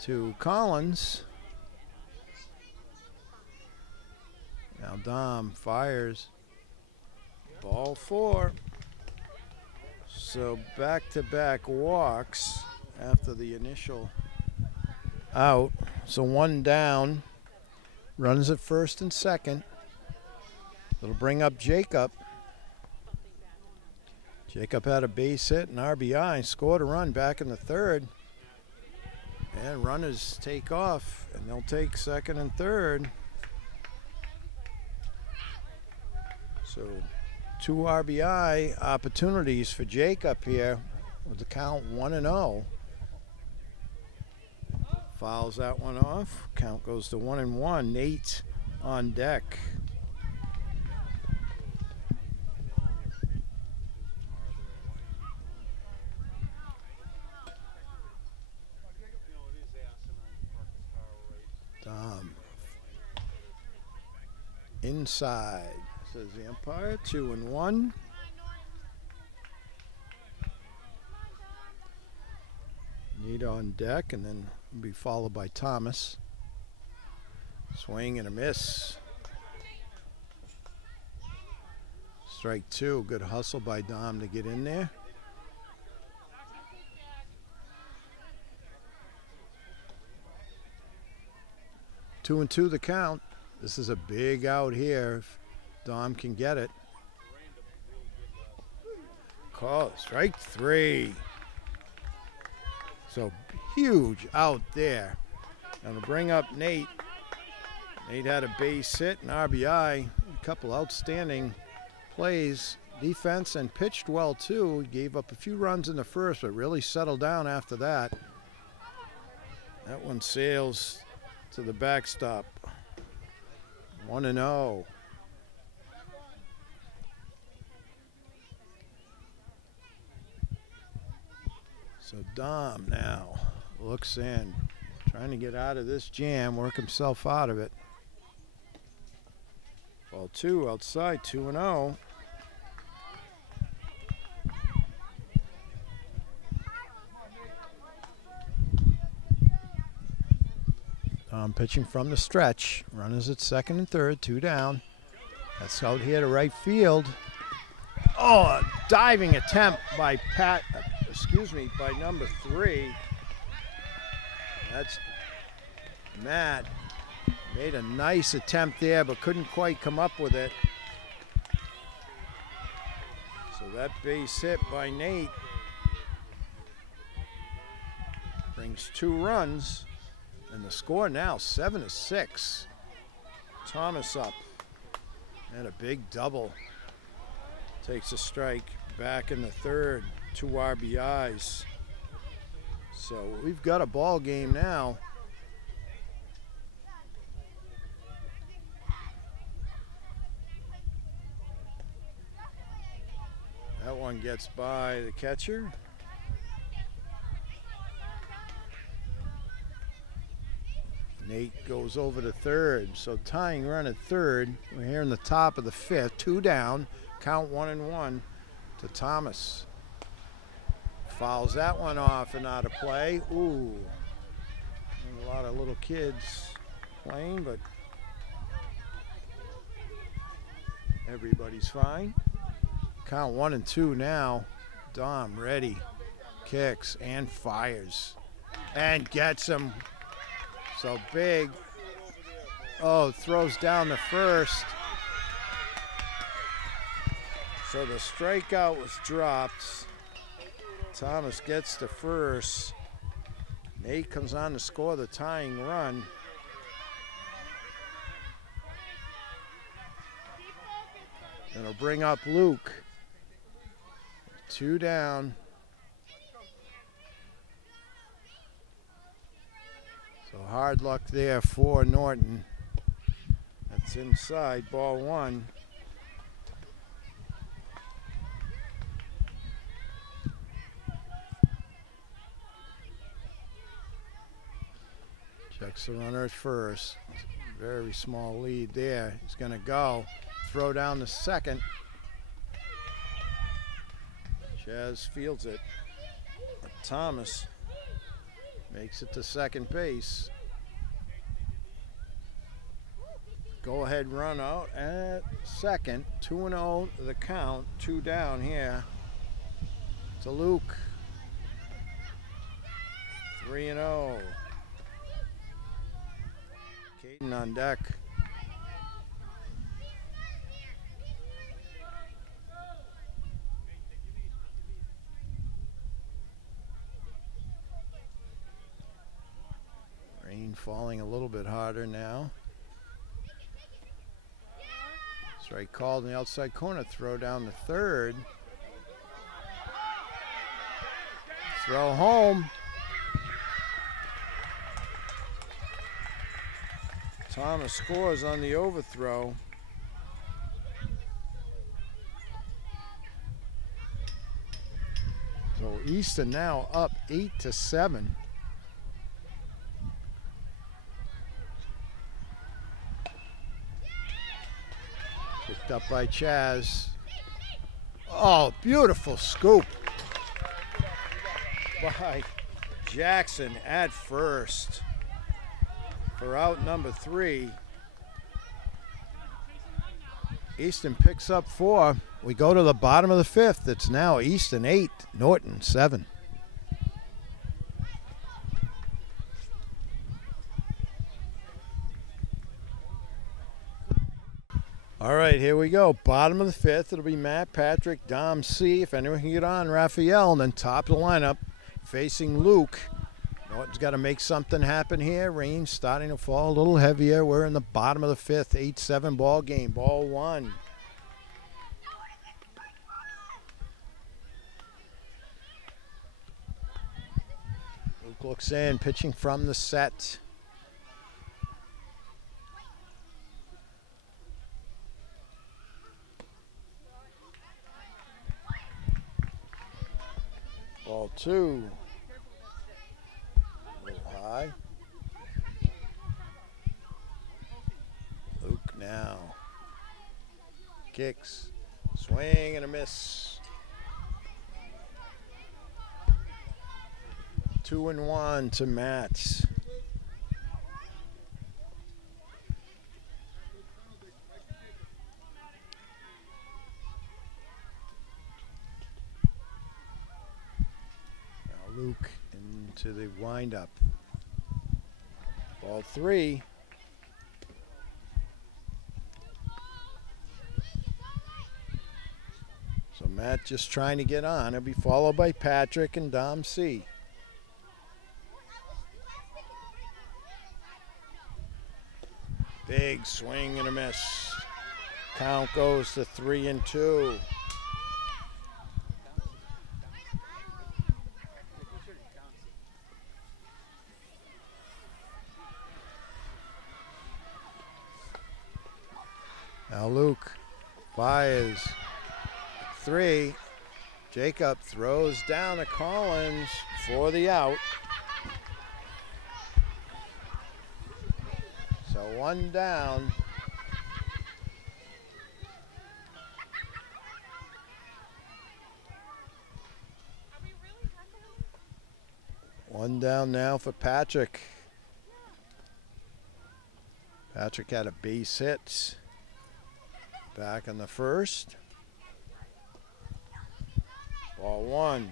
to Collins. Now Dom fires. Ball 4. So back-to-back walks after the initial out. So 1 down. Runs at first and second. It'll bring up Jacob. Jacob had a base hit and RBI, scored a run back in the 3rd. And runners take off, and they'll take second and third. So 2 RBI opportunities for Jacob here with the count 1-0. Fouls that one off. Count goes to 1-1. Nate on deck. inside, says the umpire. 2-1. Need on deck, and then will be followed by Thomas. Swing and a miss. Strike two. Good hustle by Dom to get in there. Two and two the count. This is a big out here if Dom can get it. Call strike three. So huge out there. Gonna bring up Nate. Nate had a base hit and RBI. A couple outstanding plays. Defense and pitched well too. He gave up a few runs in the first, but really settled down after that. That one sails to the backstop. 1-0. So Dom now looks in, trying to get out of this jam, work himself out of it. Ball two outside, 2-0. Pitching from the stretch. Runners at second and third, 2 down. That's out here to right field. Oh, a diving attempt by by number 3. That's Matt. Made a nice attempt there, but couldn't quite come up with it. So that base hit by Nate brings 2 runs. And the score now 7-6. Thomas up. And a big double. Takes a strike. Back in the third. 2 RBIs. So we've got a ball game now. That one gets by the catcher. Nate goes over to third, so tying run at third. We're here in the top of the 5th, 2 down, count 1-1 to Thomas. Fouls that one off and out of play. Ooh, a lot of little kids playing, but everybody's fine. Count 1-2 now. Dom ready, kicks and fires and gets him. So big. Oh, throws down the first. So the strikeout was dropped. Thomas gets the first. Nate comes on to score the tying run. It'll bring up Luke. 2 down. So hard luck there for Norton. That's inside, ball 1. Checks the runner at first. Very small lead there. He's going to go. Throw down the second. Chaz fields it. Thomas makes it to second base. Go ahead run out at second. 2-0 the count. 2 down here to Luke. 3-0. Caden on deck. Rain falling a little bit harder now. Strike called in the outside corner. Throw down the third. Throw home. Thomas scores on the overthrow. So Easton now up 8-7. Picked up by Chaz. Oh, beautiful scoop by Jackson at first for out number 3. Easton picks up 4. We go to the bottom of the 5th. It's now Easton 8, Norton 7. All right, here we go. Bottom of the 5th. It'll be Matt, Patrick, Dom, C. If anyone can get on, Raphael. And then top of the lineup, facing Luke. Norton's got to make something happen here. Rain's starting to fall a little heavier. We're in the bottom of the 5th, 8-7 ball game. Ball 1. Luke looks in, pitching from the set. Ball 2. A little high. Luke now. Kicks. Swing and a miss. 2-1 to Matt. Luke into the windup. Ball 3. So Matt just trying to get on. He'll be followed by Patrick and Dom C. Big swing and a miss. Count goes to 3-2. Now Luke fires 3. Jacob throws down to Collins for the out. So 1 down. One down now for Patrick. Patrick had a base hit back in the first. Ball 1.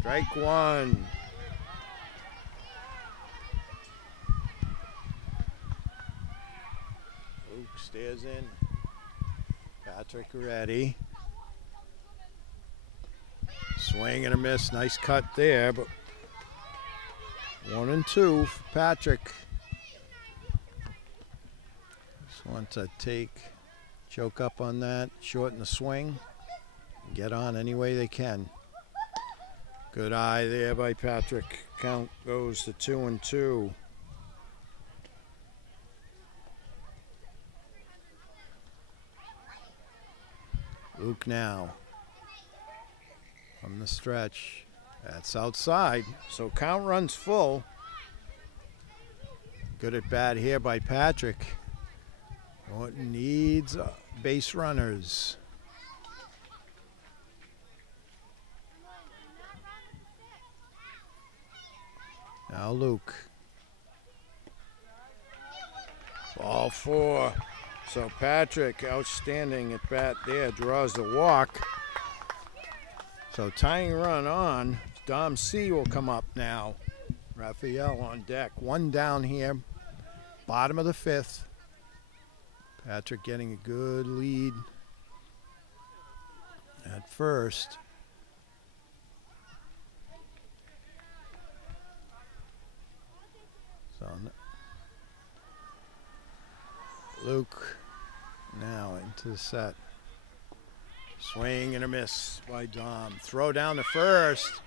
Strike 1. Luke stares in. Patrick ready. Swing and a miss. Nice cut there, but 1-2 for Patrick. Just want to choke up on that, shorten the swing, and get on any way they can. Good eye there by Patrick. Count goes to 2-2. Luke now from the stretch. That's outside, so count runs full. Good at bat here by Patrick. Norton needs base runners. Now Luke. Ball 4. So Patrick, outstanding at bat there, draws the walk. So tying run on. Dom C will come up now. Raphael on deck. 1 down here. Bottom of the 5th. Patrick getting a good lead at first. So Luke now into the set. Swing and a miss by Dom. Throw down to first.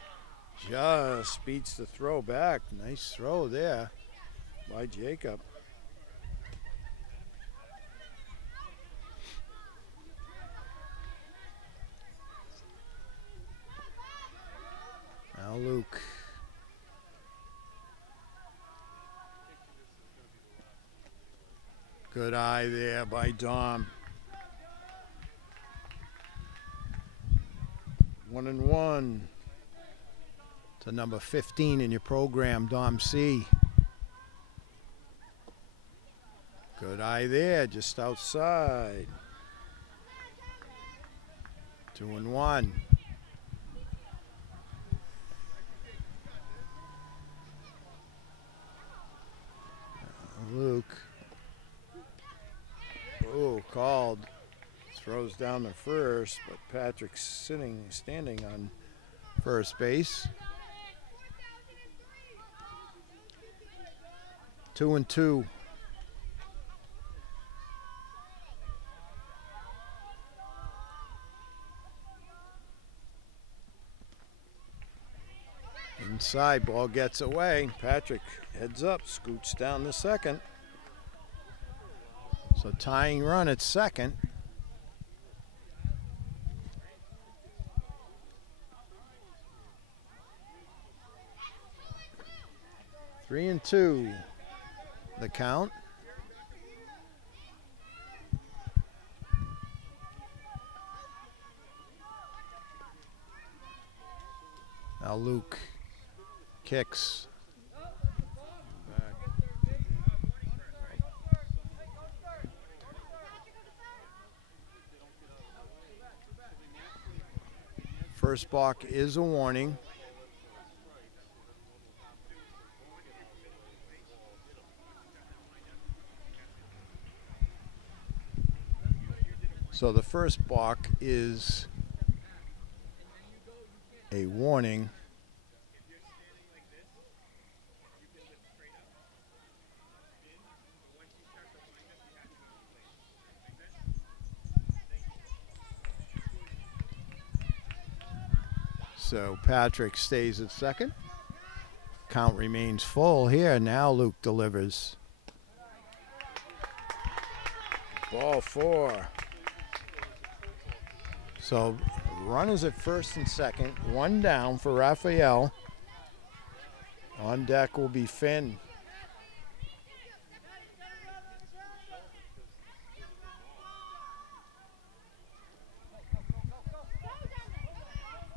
Just beats the throw back. Nice throw there by Jacob. Luke. Good eye there by Dom. 1-1 to number 15 in your program, Dom C. Good eye there, just outside. 2-1. Luke. Oh, called. Throws down the first, but Patrick's standing on first base. 2-2. Inside, ball gets away. Patrick heads up, scoots down the second. So tying run at second. Three and two, the count. Now Luke kicks. First balk is a warning. So the first balk is a warning. So Patrick stays at second. Count remains full here. Now Luke delivers. Ball four. So runners at first and second. One down for Raphael. On deck will be Finn.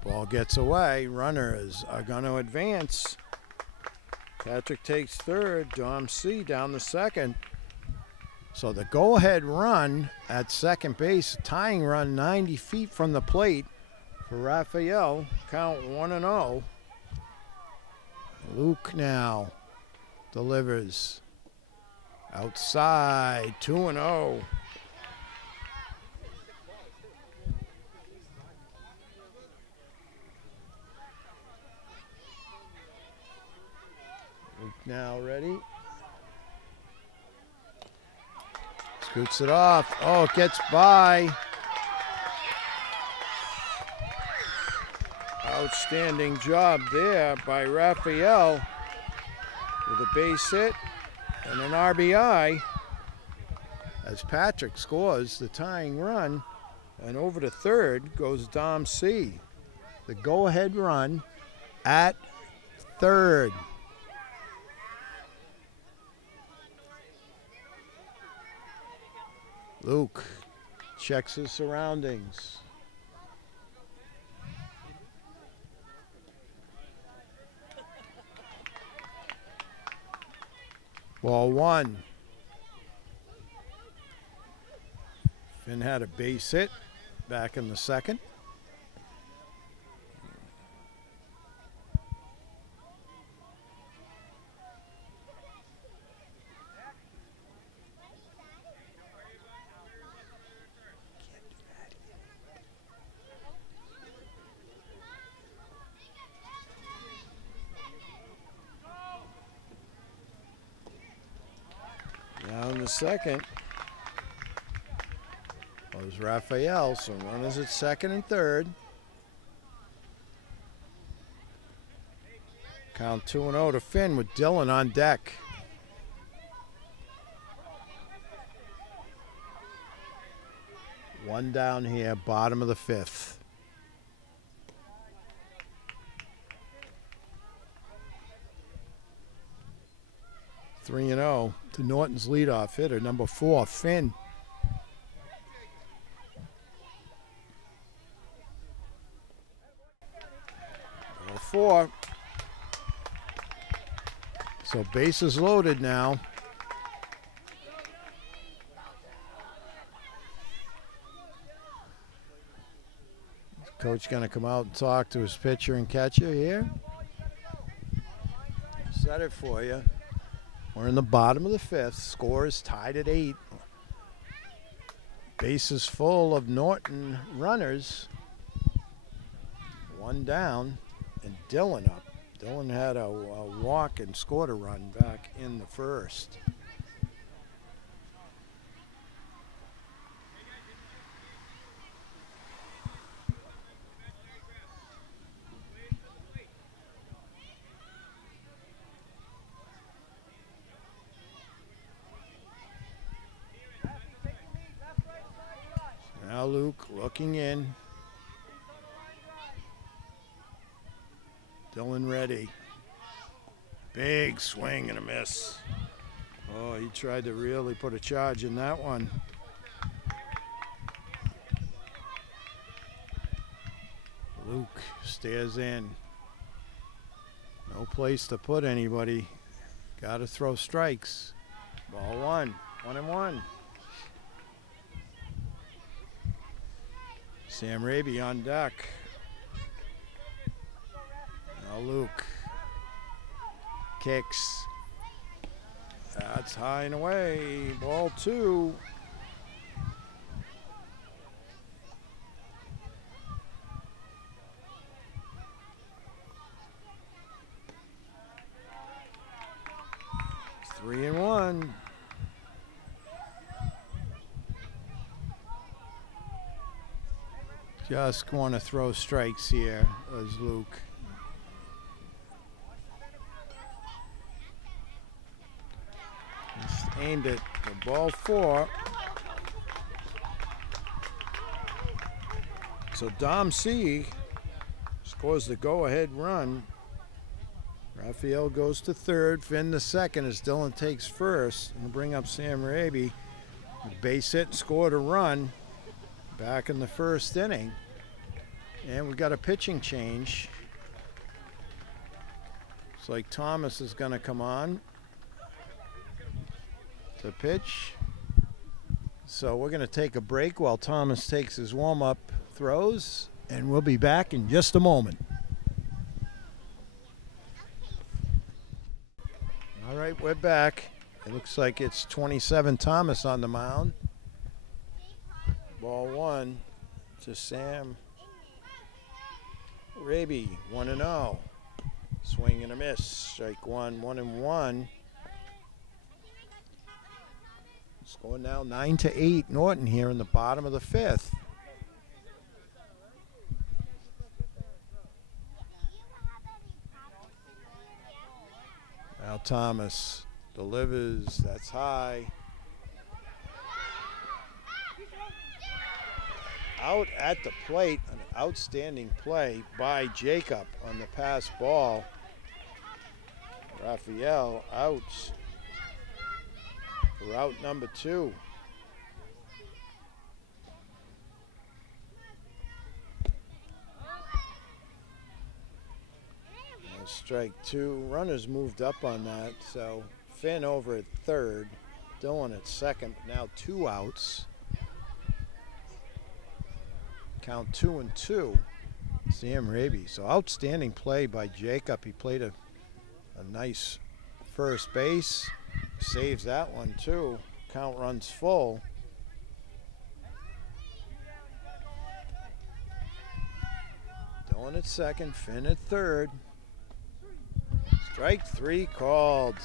Ball gets away. Runners are going to advance. Patrick takes third. Dom C down the second. So the go-ahead run at second base, tying run 90 feet from the plate for Raphael. Count 1-0. Luke now delivers outside. 2-0. Now ready. Scoots it off. Oh, it gets by. Outstanding job there by Raphael with a base hit and an RBI as Patrick scores the tying run, and over to third goes Dom C. The go-ahead run at third. Luke checks his surroundings. Ball one. Finn had a base hit back in the second. Now in the second was Raphael, so runners at second and third. Count 2-0 to Finn with Dylan on deck. One down here, bottom of the fifth. 3-0 to Norton's leadoff hitter, number 4, Finn. Number 4. So bases loaded now. Coach going to come out and talk to his pitcher and catcher here. Set it for you. We're in the bottom of the 5th. Score is tied at 8. Bases full of Norton runners. 1 down, and Dylan up. Dylan had a walk and scored a run back in the 1st. Now Luke looking in. Dylan ready. Big swing and a miss. Oh, he tried to really put a charge in that one. Luke stares in. No place to put anybody. Got to throw strikes. Ball 1. 1-1. Sam Raby on deck. Now Luke kicks. That's high and away. Ball 2. It's 3-1. Just want to throw strikes here as Luke. Just aimed at the ball 4. So Dom C scores the go-ahead run. Raphael goes to 3rd, Finn to 2nd as Dylan takes 1st. And bring up Sam Raby. Base hit and scored a run back in the 1st inning. And we got a pitching change. Looks like Thomas is going to come on to pitch. So we're going to take a break while Thomas takes his warm-up throws, and we'll be back in just a moment. All right, we're back. It looks like it's 27 Thomas on the mound. Ball 1 to Sam Raby, 1-0. Swing and a miss. Strike 1, 1-1. Score now 9-8 Norton here in the bottom of the 5th. Now Thomas delivers. That's high. Out at the plate, an outstanding play by Jacob on the pass ball. Raphael out. Route number 2. And strike 2. Runners moved up on that, so Finn over at 3rd, Dylan at 2nd. Now 2 outs. Count 2-2. Sam Raby. So outstanding play by Jacob. He played a nice first base. Saves that one too. Count runs full. Dylan at 2nd, Finn at 3rd. Strike 3 called.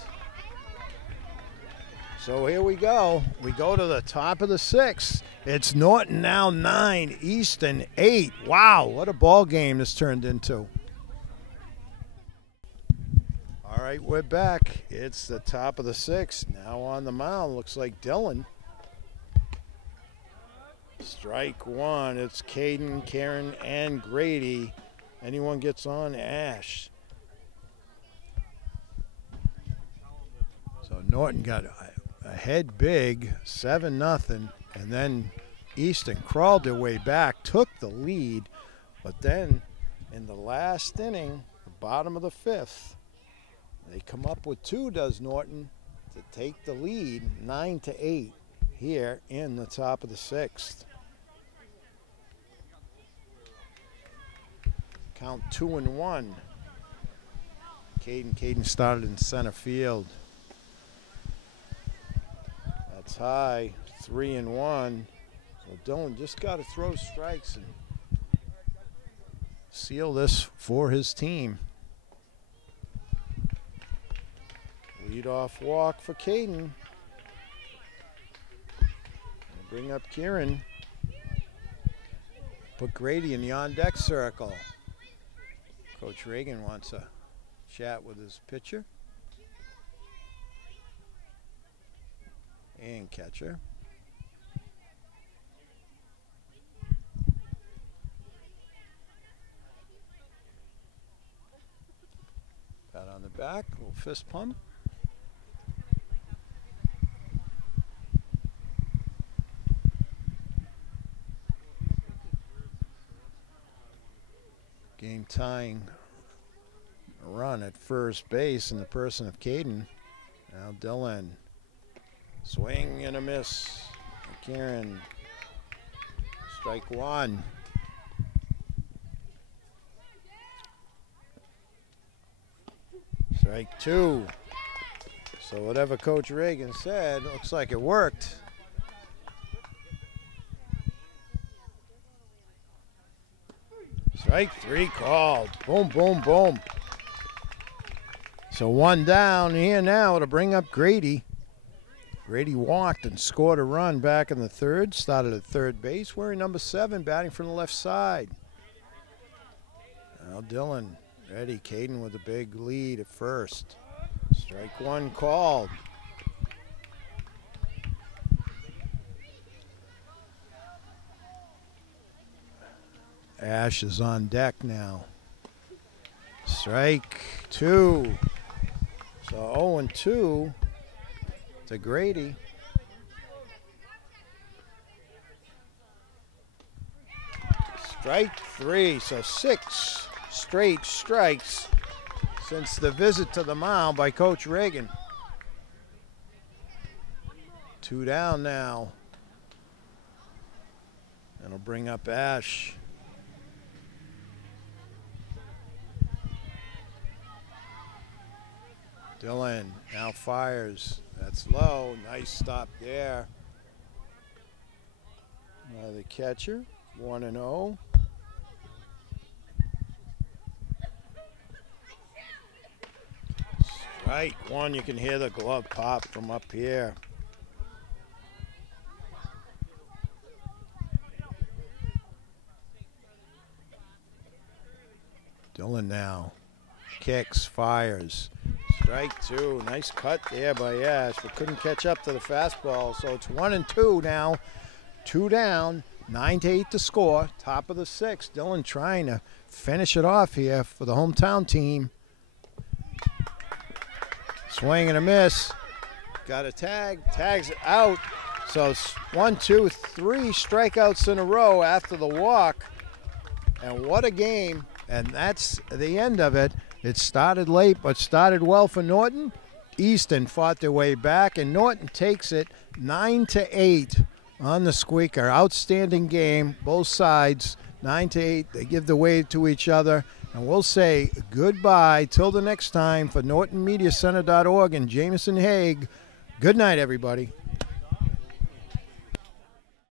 So here we go. We go to the top of the 6th. It's Norton now 9, Easton 8. Wow, what a ball game this turned into. All right, we're back. It's the top of the 6th. Now on the mound, looks like Dylan. Strike 1. It's Caden, Karen, and Grady. Anyone gets on, Ash. So Norton got ahead big, 7-0, and then Easton crawled their way back, took the lead, but then in the last inning, the bottom of the 5th, they come up with 2, does Norton, to take the lead, 9-8 here in the top of the 6th. Count 2-1. Caden started in center field. That's high, 3-1. So Dylan just got to throw strikes and seal this for his team. Lead-off walk for Caden. Bring up Kieran. Put Grady in the on-deck circle. Coach Reagan wants a chat with his pitcher and catcher. Pat on the back, little fist pump. Game tying run at first base in the person of Caden. Now Dylan. Swing and a miss. Kieran. Strike 1. Strike 2. So whatever Coach Reagan said, looks like it worked. Strike 3 called. Boom, boom, boom. So 1 down here now to bring up Grady. Grady walked and scored a run back in the 3rd. Started at third base, wearing number 7, batting from the left side. Now Dylan ready. Caden with a big lead at first. Strike 1 called. Ash is on deck now. Strike 2. So 0-2 to Grady. Strike 3. So 6 straight strikes since the visit to the mound by Coach Reagan. 2 down now. That'll bring up Ash. Dylan now fires. That's low. Nice stop there. Now the catcher, 1-0. Strike 1. You can hear the glove pop from up here. Dylan now kicks, fires. Strike 2. Nice cut there by Ash, but couldn't catch up to the fastball. So it's 1-2 now. 2 down. 9-8 to score. Top of the 6th. Dylan trying to finish it off here for the hometown team. Swing and a miss. Got a tag. Tags it out. So 1, 2, 3 strikeouts in a row after the walk. And what a game. And that's the end of it. It started late, but started well for Norton. Easton fought their way back, and Norton takes it 9-8 on the squeaker. Outstanding game, both sides, 9-8. They give the way to each other, and we'll say goodbye till the next time for NortonMediaCenter.org and Jameson Haig. Good night, everybody.